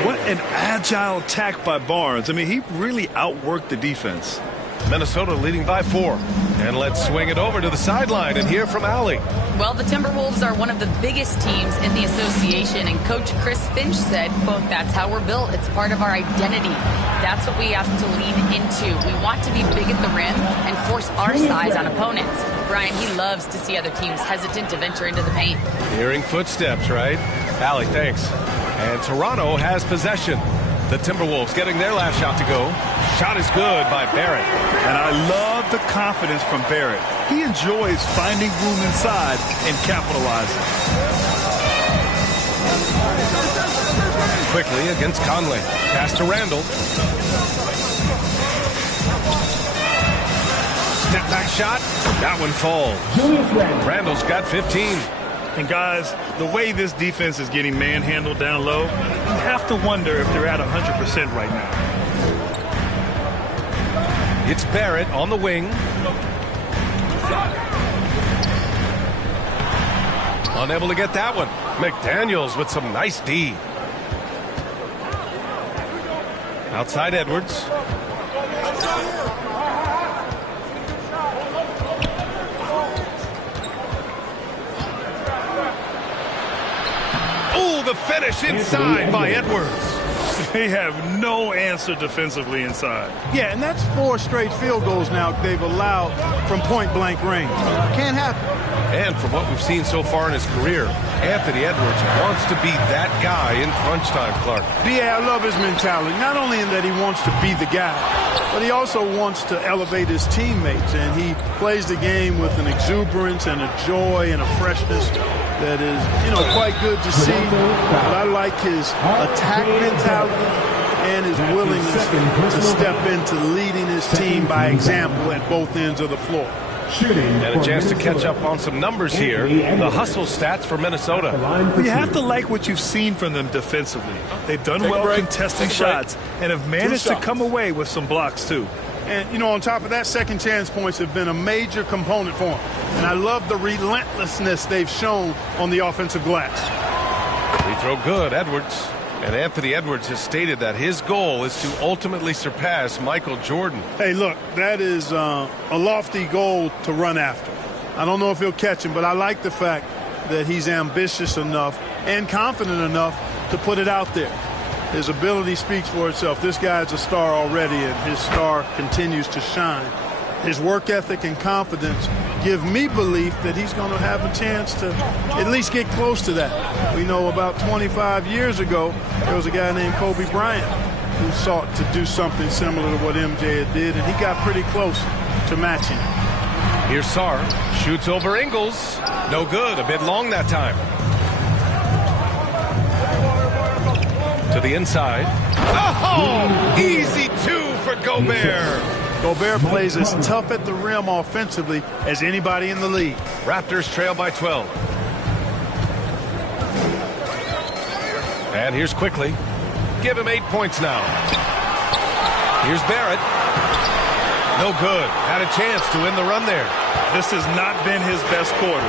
What an agile attack by Barnes. I mean, he really outworked the defense. Minnesota leading by 4. And let's swing it over to the sideline and hear from Allie. Well, the Timberwolves are one of the biggest teams in the association, and Coach Chris Finch said, quote, "That's how we're built. It's part of our identity. That's what we have to lean into. We want to be big at the rim and force our size on opponents." Brian, he loves to see other teams hesitant to venture into the paint. Hearing footsteps, right? Allie, thanks. And Toronto has possession. The Timberwolves getting their last shot to go. Shot is good by Barrett. And I love the confidence from Barrett. He enjoys finding room inside and capitalizing. Quickly against Conley. Pass to Randall. Step back shot. That one falls. Randall's got 15. And guys, the way this defense is getting manhandled down low, you have to wonder if they're at 100% right now. It's Barrett on the wing. Unable to get that one. McDaniels with some nice D. Outside Edwards. the finish inside by Edwards. They have no answer defensively inside. Yeah, and that's 4 straight field goals now they've allowed from point-blank range. Can't happen. And from what we've seen so far in his career, Anthony Edwards wants to be that guy in crunch time, Clark. Yeah, I love his mentality. Not only in that he wants to be the guy, but he also wants to elevate his teammates. And he plays the game with an exuberance and a joy and a freshness that is, quite good to see. But I like his attack mentality and his willingness to step into leading his team by example at both ends of the floor. And a chance to catch up on some numbers here. The hustle stats for Minnesota. You have to like what you've seen from them defensively. They've done well contesting shots and have managed to come away with some blocks too. And, on top of that, second chance points have been a major component for them. And I love the relentlessness they've shown on the offensive glass. Free throw good, Edwards. And Anthony Edwards has stated that his goal is to ultimately surpass Michael Jordan. Hey, look, that is a lofty goal to run after. I don't know if he'll catch him, but I like the fact that he's ambitious enough and confident enough to put it out there. His ability speaks for itself. This guy's a star already, and his star continues to shine. His work ethic and confidence give me belief that he's going to have a chance to at least get close to that. We know about 25 years ago, there was a guy named Kobe Bryant who sought to do something similar to what MJ did, and he got pretty close to matching. Here's Sarr. Shoots over Ingles. No good. A bit long that time. To the inside. Oh! Easy 2 for Gobert. Gobert plays as tough at the rim offensively as anybody in the league. Raptors trail by 12. And here's Quickly. Give him 8 points now. Here's Barrett. No good. Had a chance to win the run there. This has not been his best quarter.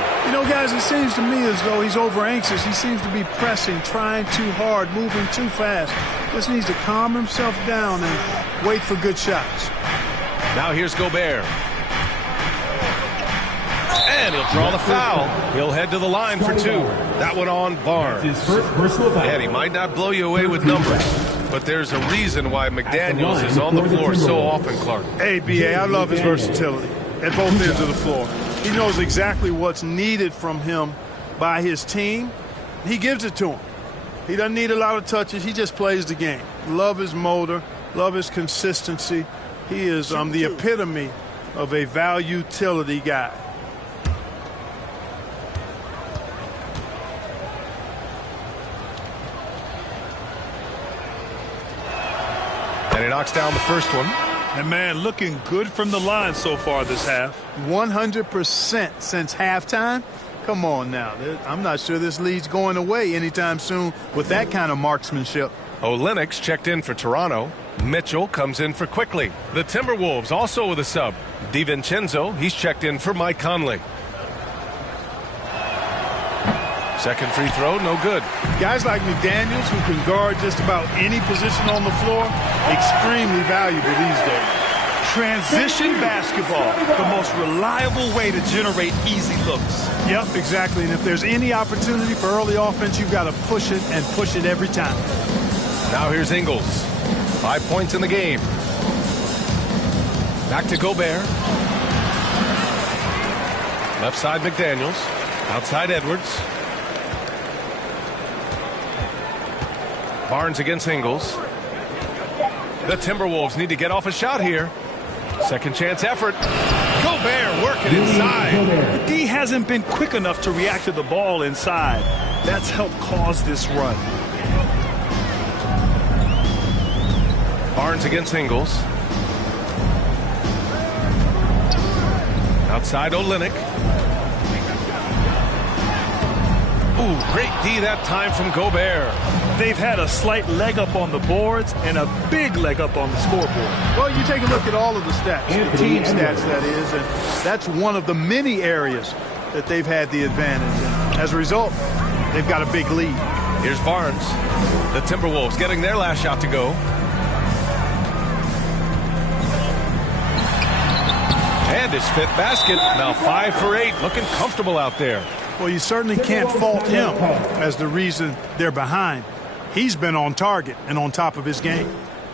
Guys, it seems to me as though he's over anxious. He seems to be pressing, trying too hard, moving too fast. Just needs to calm himself down and wait for good shots. Now here's Gobert. And he'll draw the foul. He'll head to the line for 2. That one on Barnes. And he might not blow you away with numbers, but there's a reason why McDaniels is on the floor so often, Clark. Hey, B.A., I love his versatility at both ends of the floor. He knows exactly what's needed from him by his team. He gives it to him. He doesn't need a lot of touches. He just plays the game. Love his motor. Love his consistency. He is the epitome of a value-utility guy. And he knocks down the first one. And, man, looking good from the line so far this half. 100% since halftime. Come on now. I'm not sure this lead's going away anytime soon with that kind of marksmanship. Olynyk checked in for Toronto. Mitchell comes in for Quickly. The Timberwolves also with a sub. DiVincenzo, he's checked in for Mike Conley. Second free throw, no good. Guys like McDaniels, who can guard just about any position on the floor, extremely valuable these days. Transition basketball, the most reliable way to generate easy looks. Yep, exactly. And if there's any opportunity for early offense, you've got to push it and push it every time. Now here's Ingles. 5 points in the game. Back to Gobert. Left side McDaniels. Outside Edwards. Barnes against Ingles. The Timberwolves need to get off a shot here. Second chance effort. Gobert working inside. The D hasn't been quick enough to react to the ball inside. That's helped cause this run. Barnes against Ingles. Outside Olynyk. Ooh, great D that time from Gobert. They've had a slight leg up on the boards and a big leg up on the scoreboard. Well, you take a look at all of the stats, the team stats, that is, and that's one of the many areas that they've had the advantage. And as a result, they've got a big lead. Here's Barnes. The Timberwolves getting their last shot to go. And his fifth basket. Now 5 for 8. Looking comfortable out there. Well, you certainly can't fault him as the reason they're behind. He's been on target and on top of his game.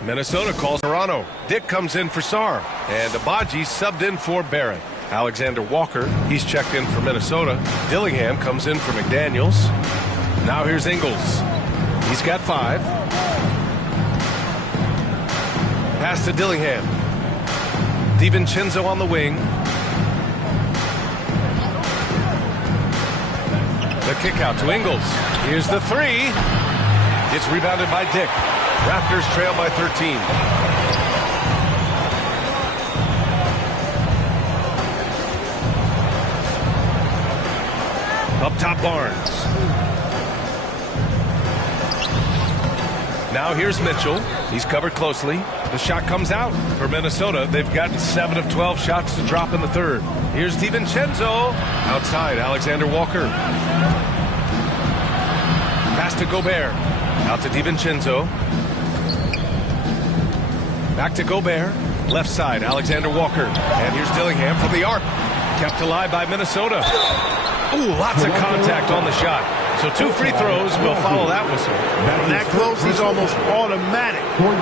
Minnesota calls Toronto. Dick comes in for Sarr. And Abaji subbed in for Barrett. Alexander Walker, he's checked in for Minnesota. Dillingham comes in for McDaniels. Now here's Ingles. He's got 5. Pass to Dillingham. DiVincenzo on the wing. The kick out to Ingles. Here's the 3. It's rebounded by Dick. Raptors trail by 13. Up top, Barnes. Now here's Mitchell. He's covered closely. The shot comes out for Minnesota. They've gotten 7 of 12 shots to drop in the third. Here's DiVincenzo. Outside, Alexander Walker. Pass to Gobert. Out to DiVincenzo. Back to Gobert. Left side, Alexander Walker. And here's Dillingham from the arc. Kept alive by Minnesota. Ooh, lots of contact on the shot. So 2 free throws will follow that whistle. When that close, he's almost automatic.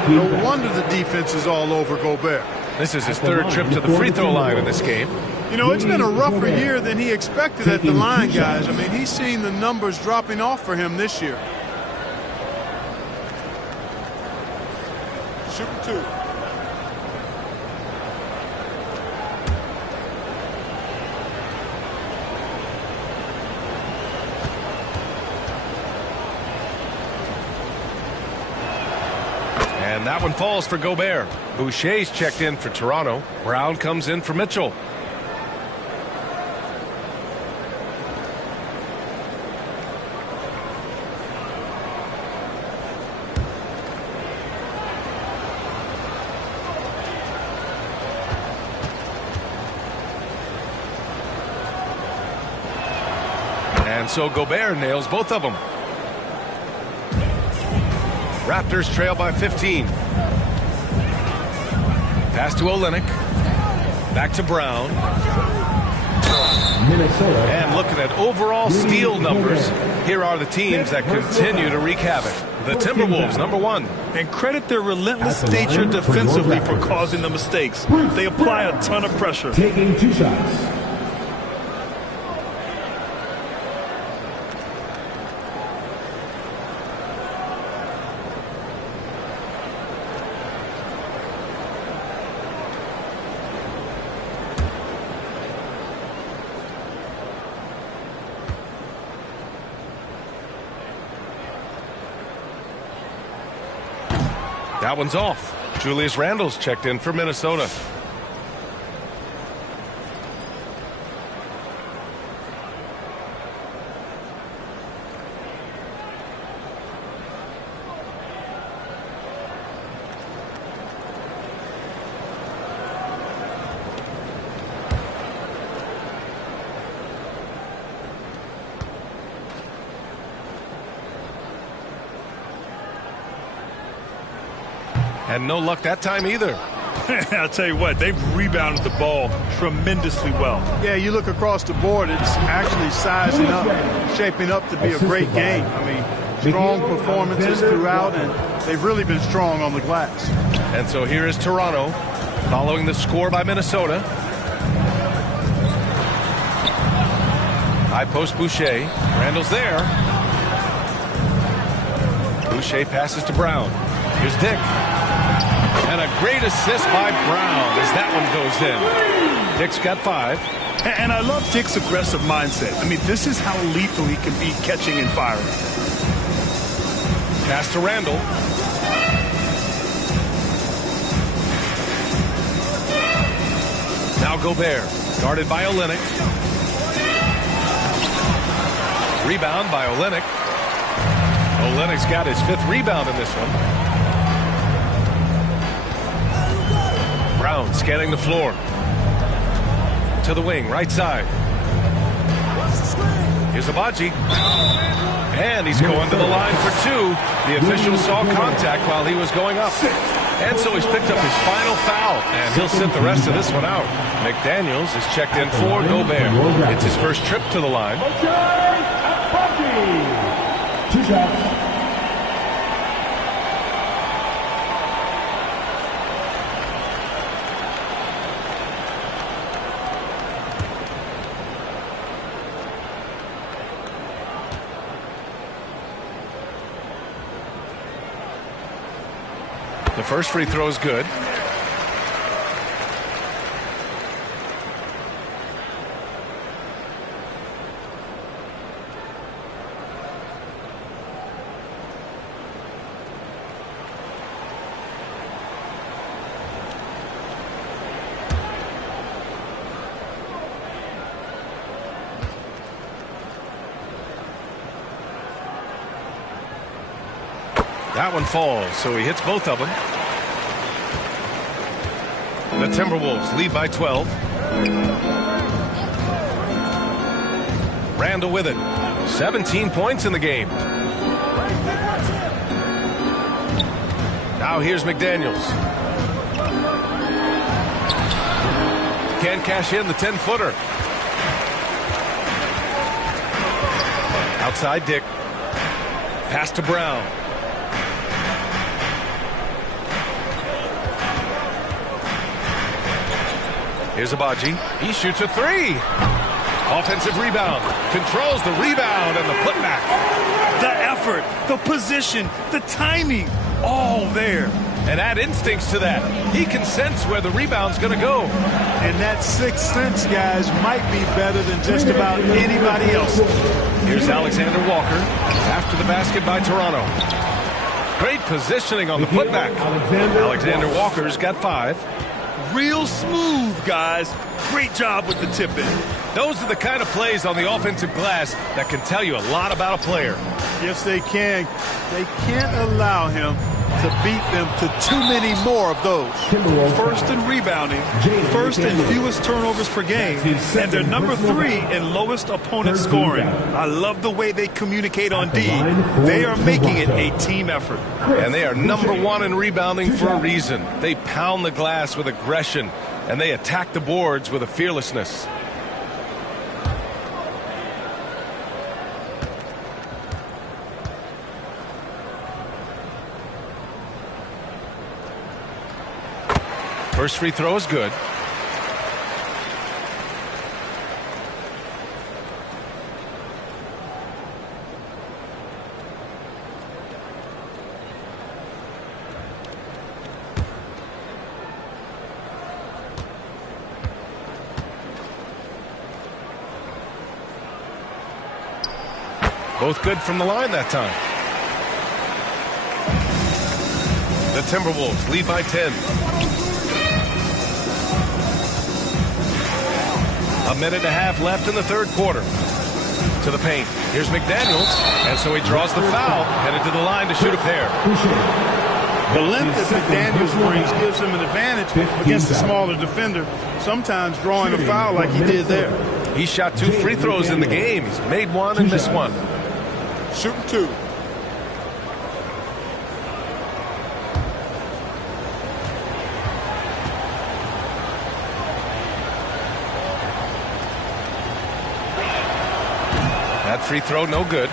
No wonder the defense is all over Gobert. This is his 3rd trip to the free throw line in this game. You know, it's been a rougher year than he expected at the line, guys. I mean, he's seen the numbers dropping off for him this year. Shooting 2. And that one falls for Gobert. Boucher's checked in for Toronto. Brown comes in for Mitchell. And so Gobert nails both of them. Raptors trail by 15. Pass to Olynyk. Back to Brown. Minnesota. And looking at overall steal numbers, here are the teams that continue to wreak havoc. The Timberwolves, number 1. And credit their relentless nature defensively for causing the mistakes. They apply a ton of pressure. Taking 2 shots. That one's off. Julius Randle's checked in for Minnesota. And no luck that time either. I'll tell you what, they've rebounded the ball tremendously well. Yeah, you look across the board, it's actually sizing up, shaping up to be a great game. I mean, strong performances throughout, and they've really been strong on the glass. And so here is Toronto, following the score by Minnesota. High post Boucher. Randle's there. Boucher passes to Brown. Here's Dick. And a great assist by Brown as that one goes in. Dick's got 5. And I love Dick's aggressive mindset. I mean, this is how lethal he can be catching and firing. Pass to Randle. Now Gobert, guarded by Olynyk. Rebound by Olynyk. Olynyk's got his 5th rebound in this one. Brown scanning the floor. To the wing, right side. Here's Abaji. And he's going to the line for 2. The official saw contact while he was going up. And so he's picked up his final foul, and he'll sit the rest of this one out. McDaniels is checked in for Gobert. It's his first trip to the line. 2 shots. The first free throw is good. That one falls, so he hits both of them. The Timberwolves lead by 12. Randall with it. 17 points in the game. Now here's McDaniels. Can't cash in the 10-footer. Outside Dick. Pass to Brown. Here's Abaji. He shoots a three. Offensive rebound. Controls the rebound and the putback. The effort, the position, the timing, all there. And add instincts to that. He can sense where the rebound's going to go. And that sixth sense, guys, might be better than just about anybody else. Here's Alexander Walker after the basket by Toronto. Great positioning on the putback. Alexander Walker's got 5. Real smooth, guys. Great job with the tip-in. Those are the kind of plays on the offensive glass that can tell you a lot about a player. Yes, they can. They can't allow him to beat them to too many more of those. First in rebounding, first in fewest turnovers per game, and they're number 3 in lowest opponent scoring. I love the way they communicate on D. They are making it a team effort. And they are number 1 in rebounding for a reason. They pound the glass with aggression, and they attack the boards with a fearlessness. First free throw is good. Both good from the line that time. The Timberwolves lead by 10. A minute and a half left in the third quarter. To the paint. Here's McDaniels. And so he draws the foul. Headed to the line to shoot a pair. The length that McDaniels brings gives him an advantage against a smaller defender. Sometimes drawing a foul like he did there. He shot 2 free throws in the game. He's made 1 and missed 1. Shooting 2. That free throw, no good.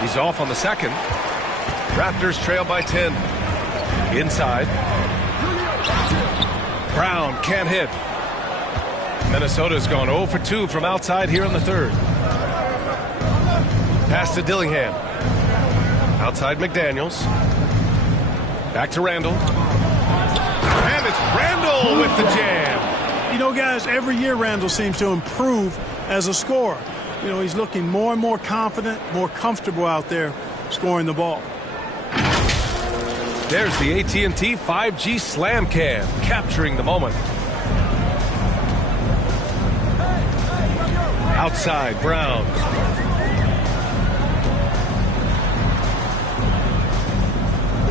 He's off on the second. Raptors trail by 10. Inside. Brown can't hit. Minnesota's gone 0 for 2 from outside here in the third. Pass to Dillingham. Outside McDaniels. Back to Randall. And it's Randall with the jam. You know, guys, every year Randall seems to improve as a scorer. You know, he's looking more and more confident, more comfortable out there scoring the ball. There's the AT&T 5G Slam Cam, capturing the moment. Outside, Brown.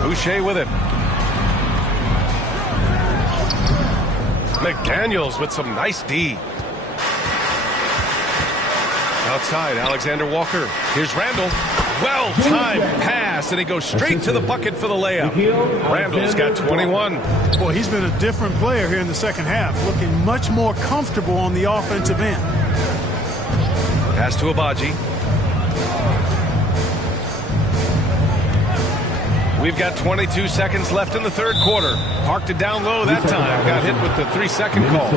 Boucher with it. McDaniels with some nice D. Outside, Alexander Walker. Here's Randall. Well-timed pass, and he goes straight to the bucket for the layup. Randall's got 21. Boy, he's been a different player here in the second half, looking much more comfortable on the offensive end. Pass to Abaji. We've got 22 seconds left in the third quarter. Parked it down low that time. Got hit with the 3-second call.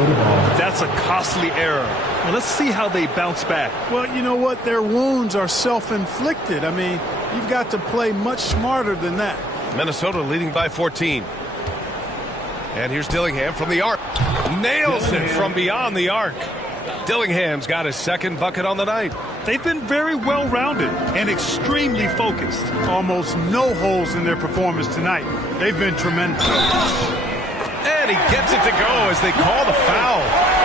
That's a costly error. Well, let's see how they bounce back. Well, you know what? Their wounds are self-inflicted. I mean, you've got to play much smarter than that. Minnesota leading by 14. And here's Dillingham from the arc. Nails it from beyond the arc. Dillingham's got his second bucket on the night. They've been very well-rounded and extremely focused. Almost no holes in their performance tonight. They've been tremendous. And he gets it to go as they call the foul.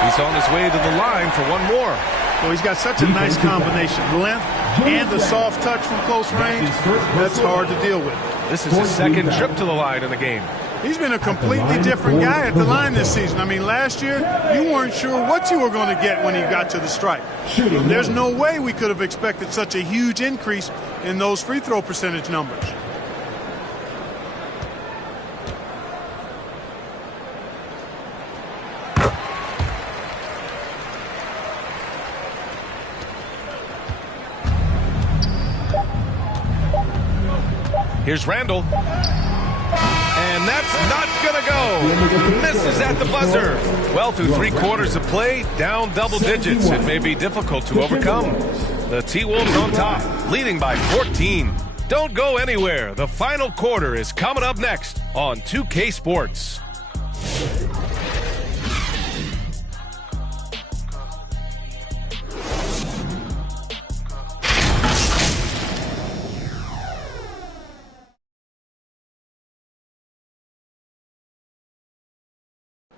He's on his way to the line for one more. Well, he's got such a nice combination. Length and the soft touch from close range. That's hard to deal with. This is his second trip to the line in the game. He's been a completely different guy at the line this season. I mean, last year, you weren't sure what you were going to get when he got to the stripe. There's no way we could have expected such a huge increase in those free throw percentage numbers. Here's Randall. And that's not going to go. Misses at the buzzer. Well, through 3 quarters of play, down double digits. It may be difficult to overcome. The T-Wolves on top, leading by 14. Don't go anywhere. The final quarter is coming up next on 2K Sports.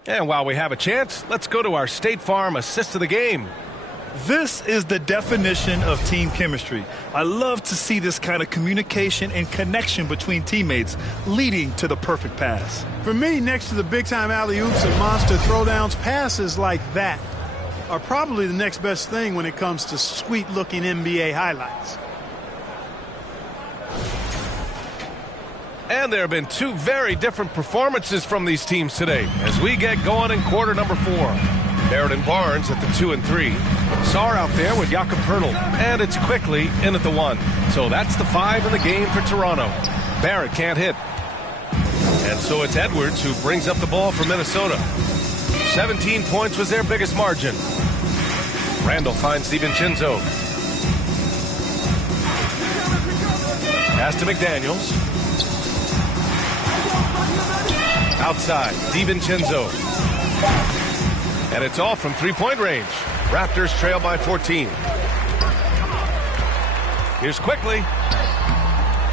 And while we have a chance, let's go to our State Farm assist of the game. This is the definition of team chemistry. I love to see this kind of communication and connection between teammates leading to the perfect pass. For me, next to the big-time alley-oops and monster throwdowns, passes like that are probably the next best thing when it comes to sweet-looking NBA highlights. And there have been 2 very different performances from these teams today as we get going in quarter number 4. Barrett and Barnes at the 2 and 3. Sarr out there with Jakob Poeltl. And it's quickly in at the 1. So that's the 5 in the game for Toronto. Barrett can't hit. And so it's Edwards who brings up the ball for Minnesota. 17 points was their biggest margin. Randall finds DiVincenzo. Pass to McDaniels. Outside, DiVincenzo. And it's all from 3-point range. Raptors trail by 14. Here's Quickly.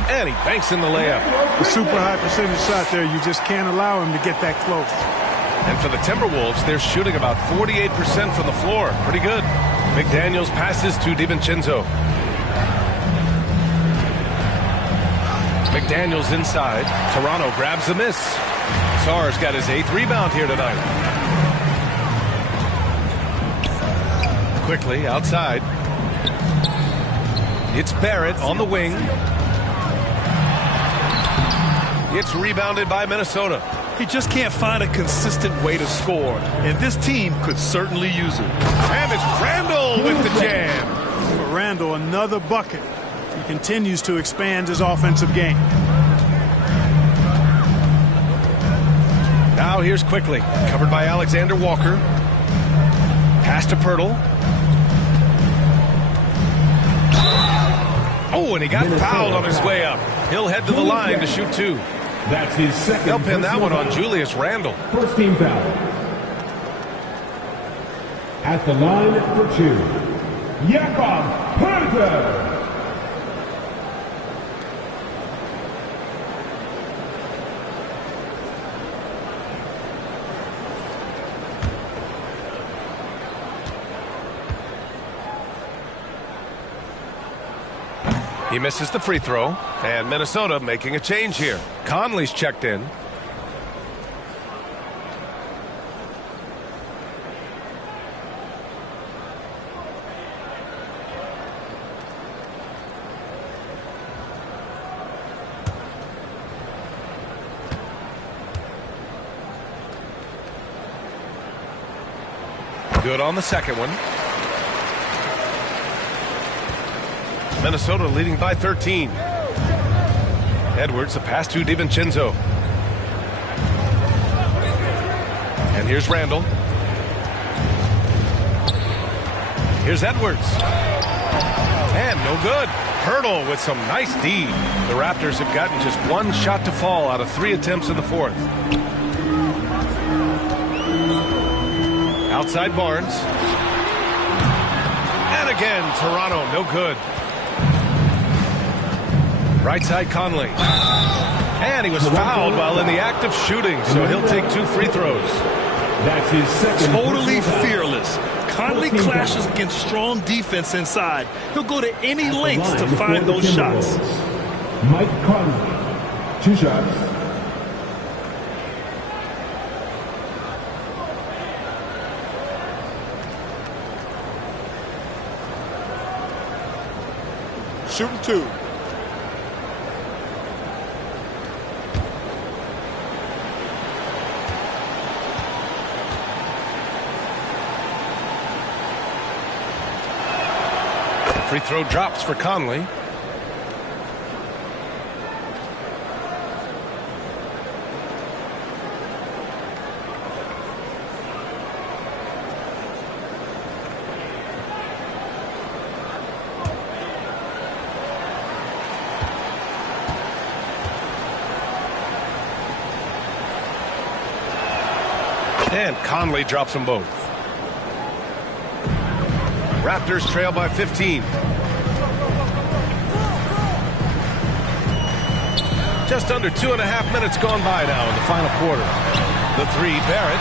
And he banks in the layup. A super high percentage shot there. You just can't allow him to get that close. And for the Timberwolves, they're shooting about 48% from the floor. Pretty good. McDaniels passes to DiVincenzo. McDaniels inside. Toronto grabs the miss. Sarr's got his 8th rebound here tonight. Quickly outside. It's Barrett on the wing. It's rebounded by Minnesota. He just can't find a consistent way to score, and this team could certainly use it. And it's Randall with the jam. For Randall, another bucket. He continues to expand his offensive game. Now here's Quickly, covered by Alexander Walker. Pass to Poeltl. Oh, and he got fouled on his way up. He'll head to the line to shoot 2. That's his second. They'll pin that one on Julius Randle. First team foul. At the line for 2, Jakob Poeltl. He misses the free throw, and Minnesota making a change here. Conley's checked in. Good on the second one. Minnesota leading by 13. Edwards, a pass to DiVincenzo. And here's Randall. Here's Edwards. And no good. Hurdle with some nice D. The Raptors have gotten just one shot to fall out of 3 attempts in the fourth. Outside Barnes. And again, Toronto, no good. Right side Conley. And he was fouled while in the act of shooting, so he'll take 2 free throws. That's his second. Totally fearless. Conley clashes against strong defense inside. He'll go to any lengths to find those shots. Mike Conley, 2 shots. Shooting 2. Free throw drops for Conley. And Conley drops them both. Raptors trail by 15. Just under 2.5 minutes gone by now in the final quarter. The 3, Barrett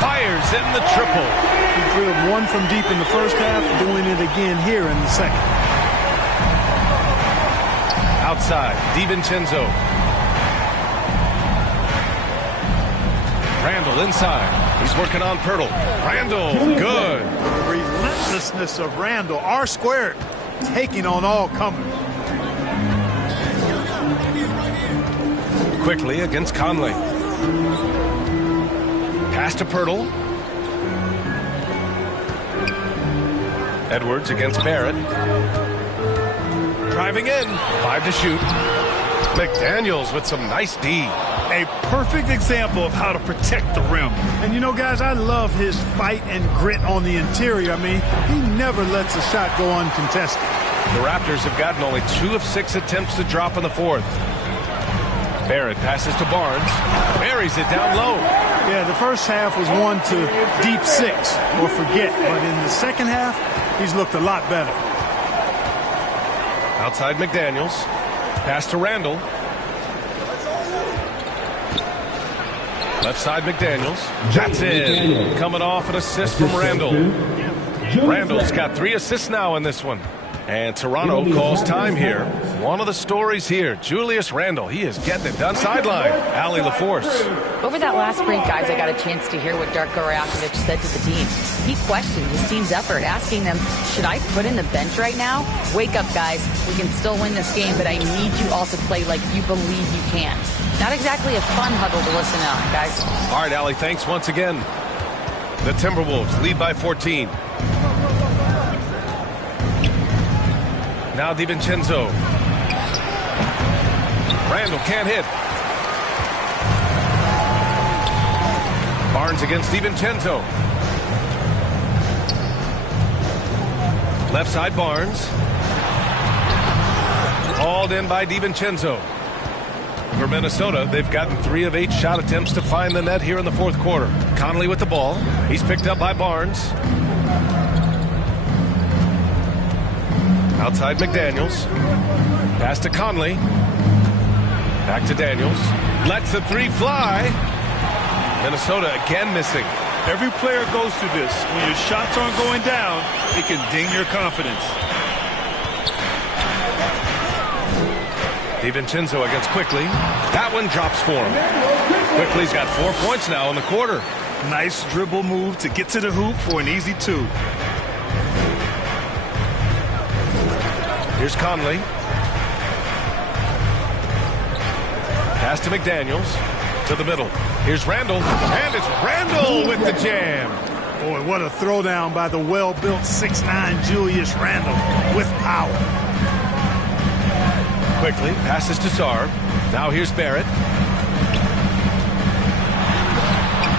fires in the triple. He drilled 1 from deep in the first half, doing it again here in the second. Outside, DiVincenzo. Randall inside. He's working on Pirtle. Randall, good. The relentlessness of Randall, R2, taking on all comers. Quickly against Conley. Pass to Pirtle. Edwards against Barrett. Driving in. 5 to shoot. McDaniels with some nice D. A perfect example of how to protect the rim. And you know, guys, I love his fight and grit on the interior. I mean, he never lets a shot go uncontested. The Raptors have gotten only 2 of 6 attempts to drop in the fourth. Barrett passes to Barnes. Buries it down low. Yeah, the first half was 1 to deep 6 or forget. But in the second half, he's looked a lot better. Outside McDaniels. Pass to Randall. Left side McDaniels. That's in. Coming off an assist from Randall. Randall's got 3 assists now in this one. And Toronto calls time here. One of the stories here, Julius Randall. He is getting it done sideline. Allie LaForce. Over that last break, guys, I got a chance to hear what Darko Rajakovic said to the team. He questioned his team's effort, asking them, should I put in the bench right now? Wake up, guys. We can still win this game, but I need you all to play like you believe you can. Not exactly a fun huddle to listen on, guys. All right, Allie, thanks once again. The Timberwolves lead by 14. Now DiVincenzo. Randall can't hit. Barnes against DiVincenzo. Left side Barnes. Hauled in by DiVincenzo. For Minnesota, they've gotten 3 of 8 shot attempts to find the net here in the fourth quarter. Conley with the ball. He's picked up by Barnes. Outside McDaniels. Pass to Conley. Back to Daniels. Lets the 3 fly. Minnesota again missing. Every player goes through this. When your shots aren't going down, it can ding your confidence. DiVincenzo against Quickly. That one drops for him. Quickly's got 4 points now in the quarter. Nice dribble move to get to the hoop for an easy 2. Here's Conley. Pass to McDaniels. To the middle. Here's Randall. And it's Randall with the jam. Boy, what a throwdown by the well-built 6'9" Julius Randle with power. Quickly passes to Sarb. Now here's Barrett.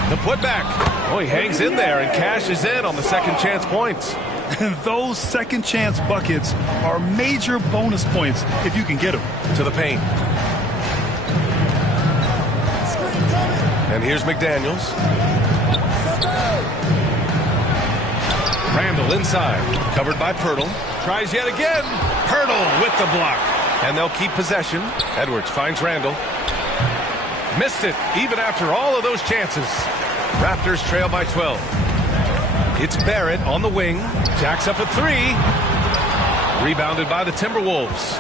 The putback. Oh, he hangs in there and cashes in on the second chance points. Those second chance buckets are major bonus points if you can get them. To the paint. And here's McDaniels. Randall inside. Covered by Pirtle. Tries yet again. Pirtle with the block. And they'll keep possession. Edwards finds Randall. Missed it even after all of those chances. Raptors trail by 12. It's Barrett on the wing. Jacks up a 3. Rebounded by the Timberwolves.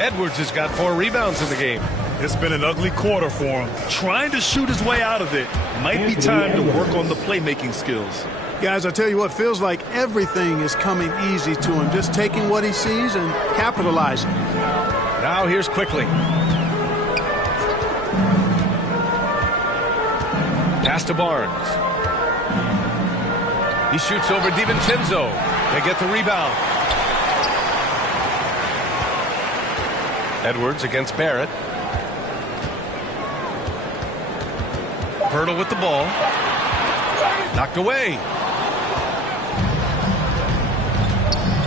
Edwards has got 4 rebounds in the game. It's been an ugly quarter for him. Trying to shoot his way out of it. Might be time to work on the playmaking skills. Guys, I tell you what, feels like everything is coming easy to him. Just taking what he sees and capitalizing. Now here's Quickly. Pass to Barnes. He shoots over DiVincenzo. They get the rebound. Edwards against Barrett. Pirtle with the ball. Knocked away.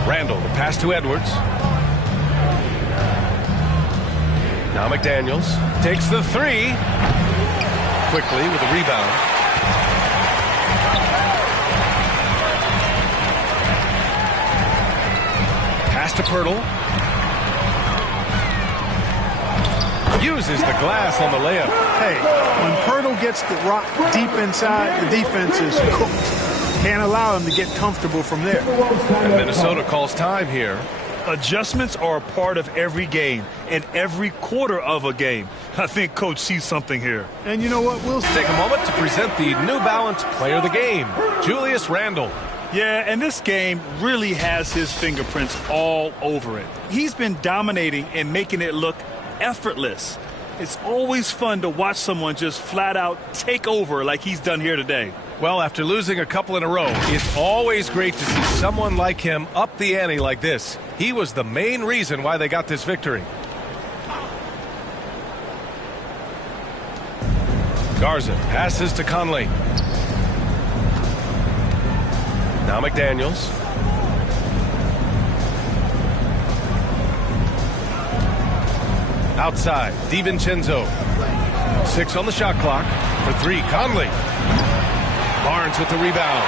Randall, the pass to Edwards. Now McDaniels takes the 3. Quickly with a rebound. Pass to Pirtle. Uses the glass on the layup. Hey, when Pirtle gets the rock deep inside, the defense is cooked. Can't allow him to get comfortable from there. And Minnesota calls time here. Adjustments are a part of every game and every quarter of a game. I think Coach sees something here. And you know what? We'll take a moment to present the New Balance Player of the Game, Julius Randle. Yeah, and this game really has his fingerprints all over it. He's been dominating and making it look effortless. It's always fun to watch someone just flat out take over like he's done here today. Well, after losing a couple in a row, it's always great to see someone like him up the ante like this. He was the main reason why they got this victory. Garza passes to Conley. Now McDaniels. Outside, DiVincenzo. 6 on the shot clock. For 3, Conley. Barnes with the rebound.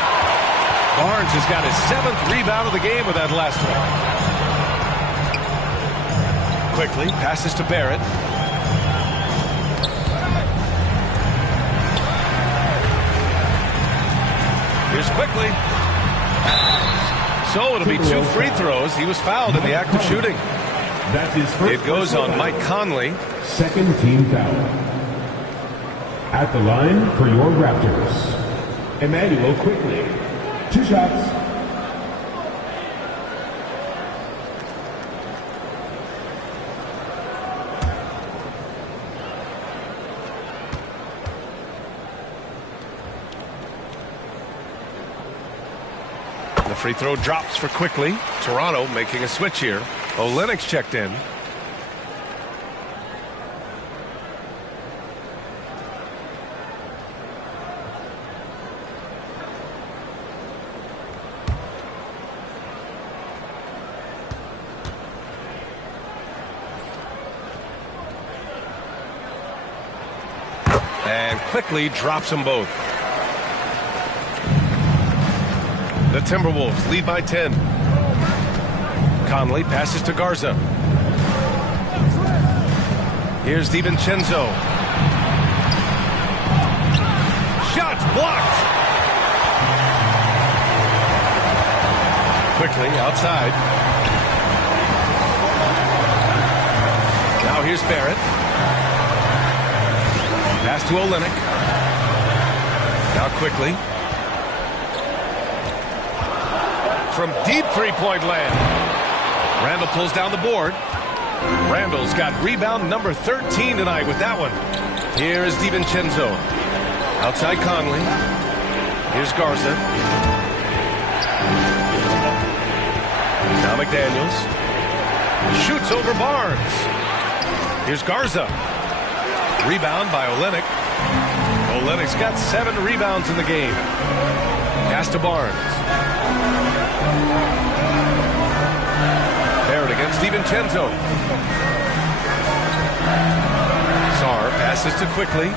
Barnes has got his 7th rebound of the game with that last one. Quickly passes to Barrett. Here's Quickly. So it'll be 2 free throws. He was fouled in the act of shooting. That's his first. It goes on Mike Conley. Second team foul. At the line for your Raptors, Emmanuel Quickly. 2 shots. The free throw drops for Quickly. Toronto making a switch here. Olenek's checked in. And Quickly drops them both. The Timberwolves lead by 10. Conley passes to Garza. Here's DiVincenzo. Shots blocked. Quickly outside. Now Now here's Barrett. Pass to Olynyk. Now quickly. From deep three-point land. Randall pulls down the board. Randall's got rebound number 13 tonight with that one. Here is DiVincenzo. Outside Conley. Here's Garza. Now McDaniels. Shoots over Barnes. Here's Garza. Rebound by Olynyk. Olynyk's got 7 rebounds in the game. Pass to Barnes. Barrett against DiVincenzo. Sarr passes to Quickly.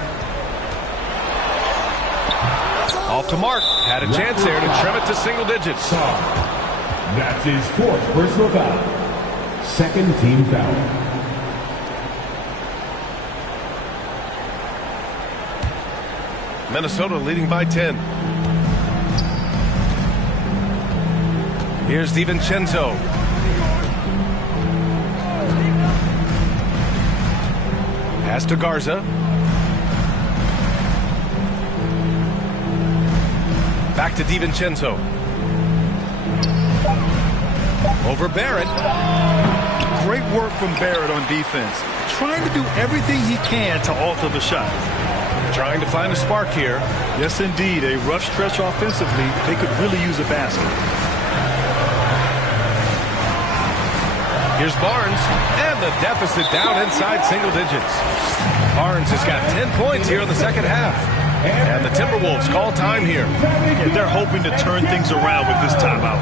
Off to Mark. Had a chance there to trim it to single digits. That's his 4th personal foul. Second team foul. Minnesota leading by 10. Here's DiVincenzo. Pass to Garza. Back to DiVincenzo. Over Barrett. Great work from Barrett on defense. Trying to do everything he can to alter the shot. Trying to find a spark here. Yes, indeed. A rough stretch offensively. They could really use a basket. Here's Barnes. And the deficit down inside single digits. Barnes has got 10 points here in the second half. And the Timberwolves call time here. Yeah, they're hoping to turn things around with this timeout.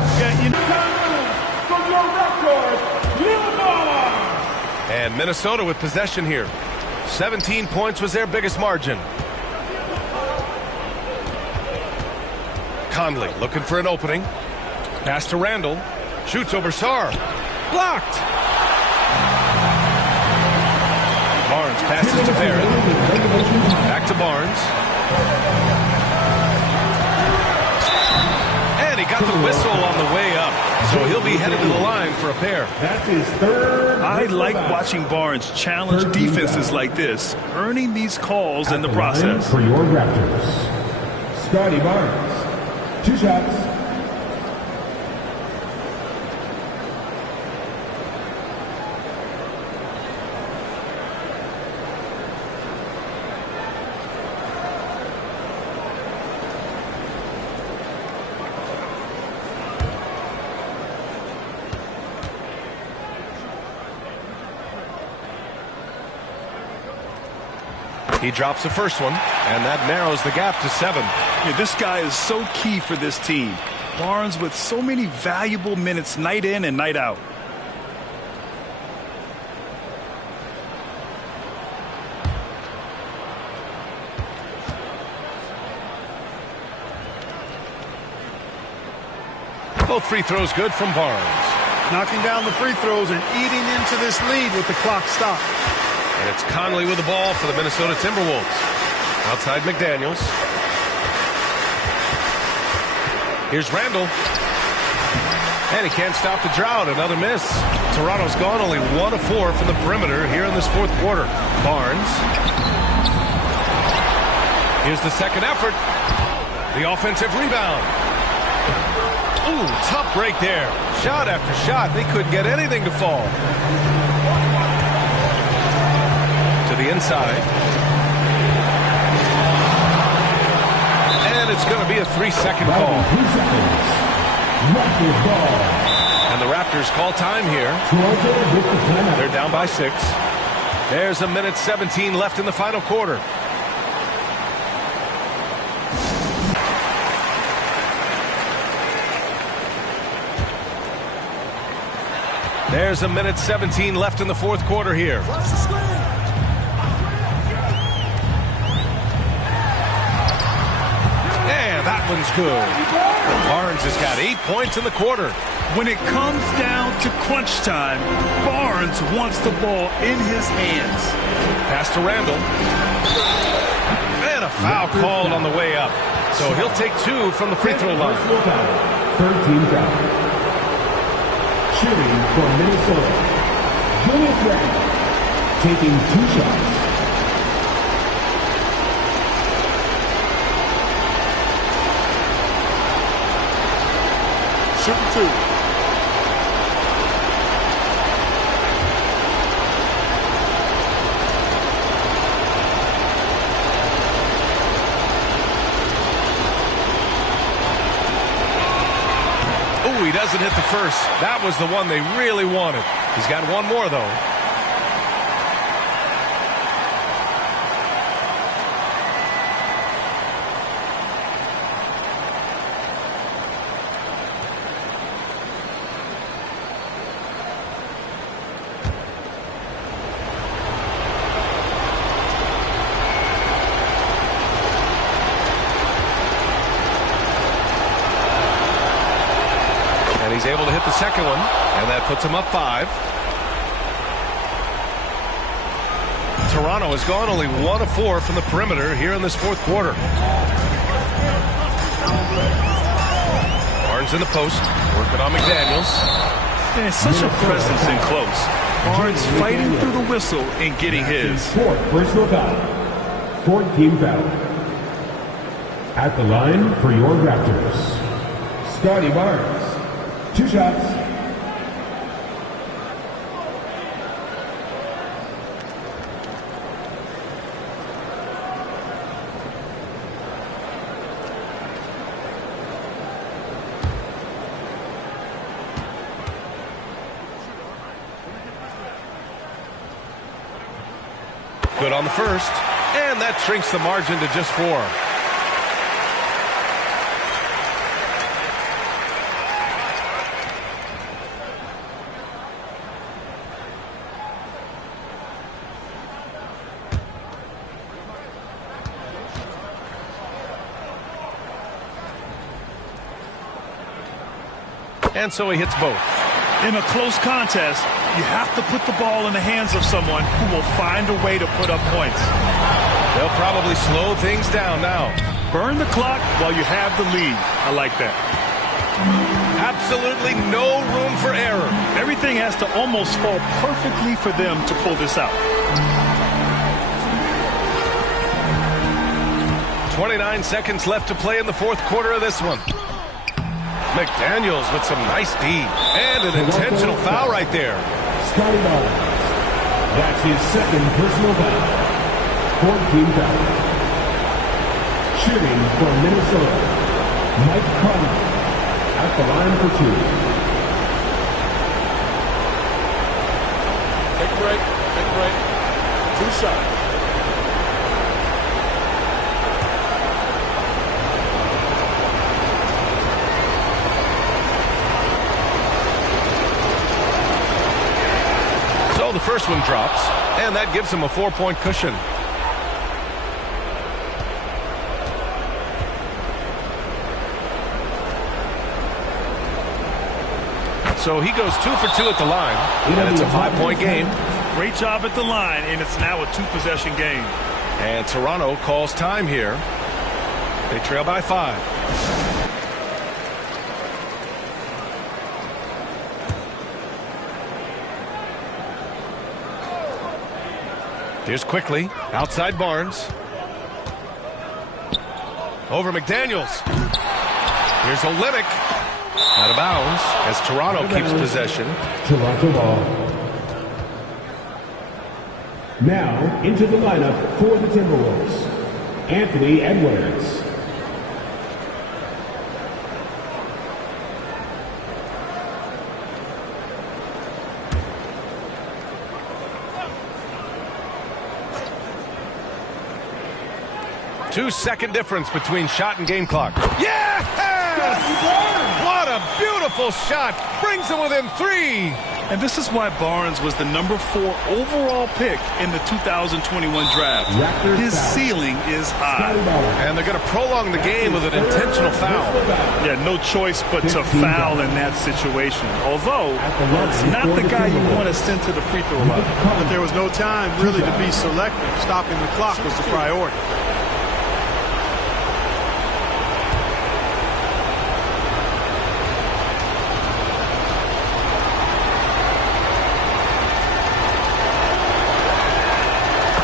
And Minnesota with possession here. 17 points was their biggest margin. Conley looking for an opening. Pass to Randall. Shoots over Sarr. Blocked. Barnes passes to Barrett. Back to Barnes. And he got the whistle on the way up. So he'll be headed to the line for a pair. That's his 3rd. I like watching Barnes challenge defenses like this, earning these calls in the process. For your Raptors, Scotty Barnes. 2 shots. He drops the first one, and that narrows the gap to 7. Yeah, this guy is so key for this team. Barnes with so many valuable minutes night in and night out. Both free throws good from Barnes. Knocking down the free throws and eating into this lead with the clock stopped. And it's Conley with the ball for the Minnesota Timberwolves. Outside McDaniels. Here's Randall. And he can't stop the drought. Another miss. Toronto's gone only 1 of 4 from the perimeter here in this 4th quarter. Barnes. Here's the second effort. The offensive rebound. Ooh, tough break there. Shot after shot. They couldn't get anything to fall. To the inside. And it's going to be a 3-second call. And the Raptors call time here. They're down by 6. There's 1:17 left in the final quarter. There's 1:17 left in the 4th quarter here. That one's good. Barnes has got 8 points in the quarter. When it comes down to crunch time, Barnes wants the ball in his hands. Pass to Randall. And a foul called on the way up. So he'll take 2 from the free throw line. 13 foul. Shooting for Minnesota, Julius Randle. taking 2 shots. Shooting 2. Ooh, he doesn't hit the first. That was the one they really wanted. He's got one more, though. He's able to hit the second one, and that puts him up 5. Toronto has gone only 1 of 4 from the perimeter here in this fourth quarter. Barnes in the post, working on McDaniels. And such a presence in close. Barnes fighting through the whistle and getting his. 4th personal foul. 4th team foul. At the line for your Raptors, Scotty Barnes. 2 shots. Good on the first, and that shrinks the margin to just 4. And so he hits both. In a close contest, you have to put the ball in the hands of someone who will find a way to put up points. They'll probably slow things down now. Burn the clock while you have the lead. I like that. Absolutely no room for error. Everything has to almost fall perfectly for them to pull this out. 29 seconds left to play in the fourth quarter of this one. McDaniels with some nice D. And an intentional foul right there. Scotty Barnes. That's his 2nd personal foul. 4th team foul. Shooting for Minnesota, Mike Conley. At the line for 2. Take a break. Take a break. 2 shots. So the first one drops, and that gives him a 4-point cushion. So he goes 2 for 2 at the line, and it's a 5-point game. Great job at the line, and it's now a 2-possession game. And Toronto calls time here. They trail by 5. Here's quickly, outside Barnes. Over McDaniels. Here's Olynyk. Out of bounds as Toronto keeps possession. Toronto ball. Now into the lineup for the Timberwolves, Anthony Edwards. Two-second difference between shot and game clock. Yeah! What a beautiful shot. Brings them within 3. And this is why Barnes was the number 4 overall pick in the 2021 draft. His ceiling is high. And they're going to prolong the game with an intentional foul. Yeah, no choice but to foul in that situation. Although, it's not the guy you want to send to the free throw line. But there was no time really to be selective. Stopping the clock was the priority.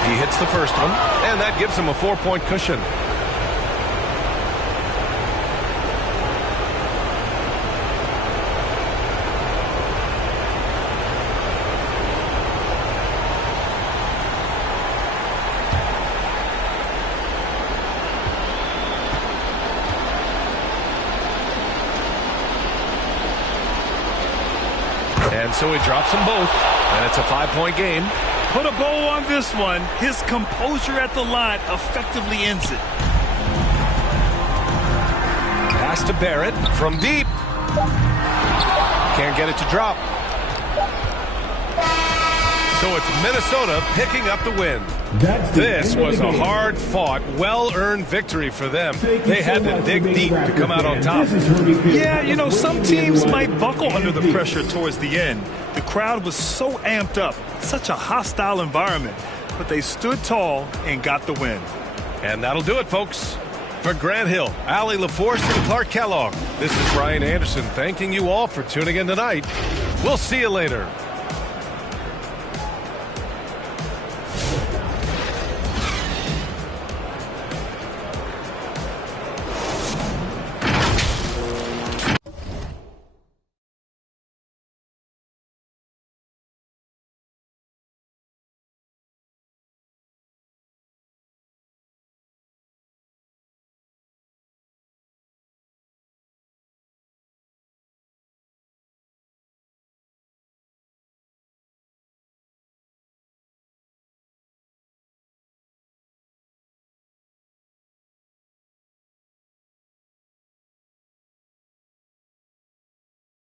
He hits the first one, and that gives him a 4-point cushion. And so he drops them both, and it's a 5-point game. Put a bow on this one. His composure at the line effectively ends it. Pass to Barrett from deep. Can't get it to drop. So it's Minnesota picking up the win. This was a hard-fought, well-earned victory for them. They had to dig deep to come out on top. Yeah, you know, some teams might buckle under the pressure towards the end. The crowd was so amped up, such a hostile environment, but they stood tall and got the win. And that'll do it, folks. For Grant Hill, Allie LaForce, and Clark Kellogg, this is Brian Anderson thanking you all for tuning in tonight. We'll see you later.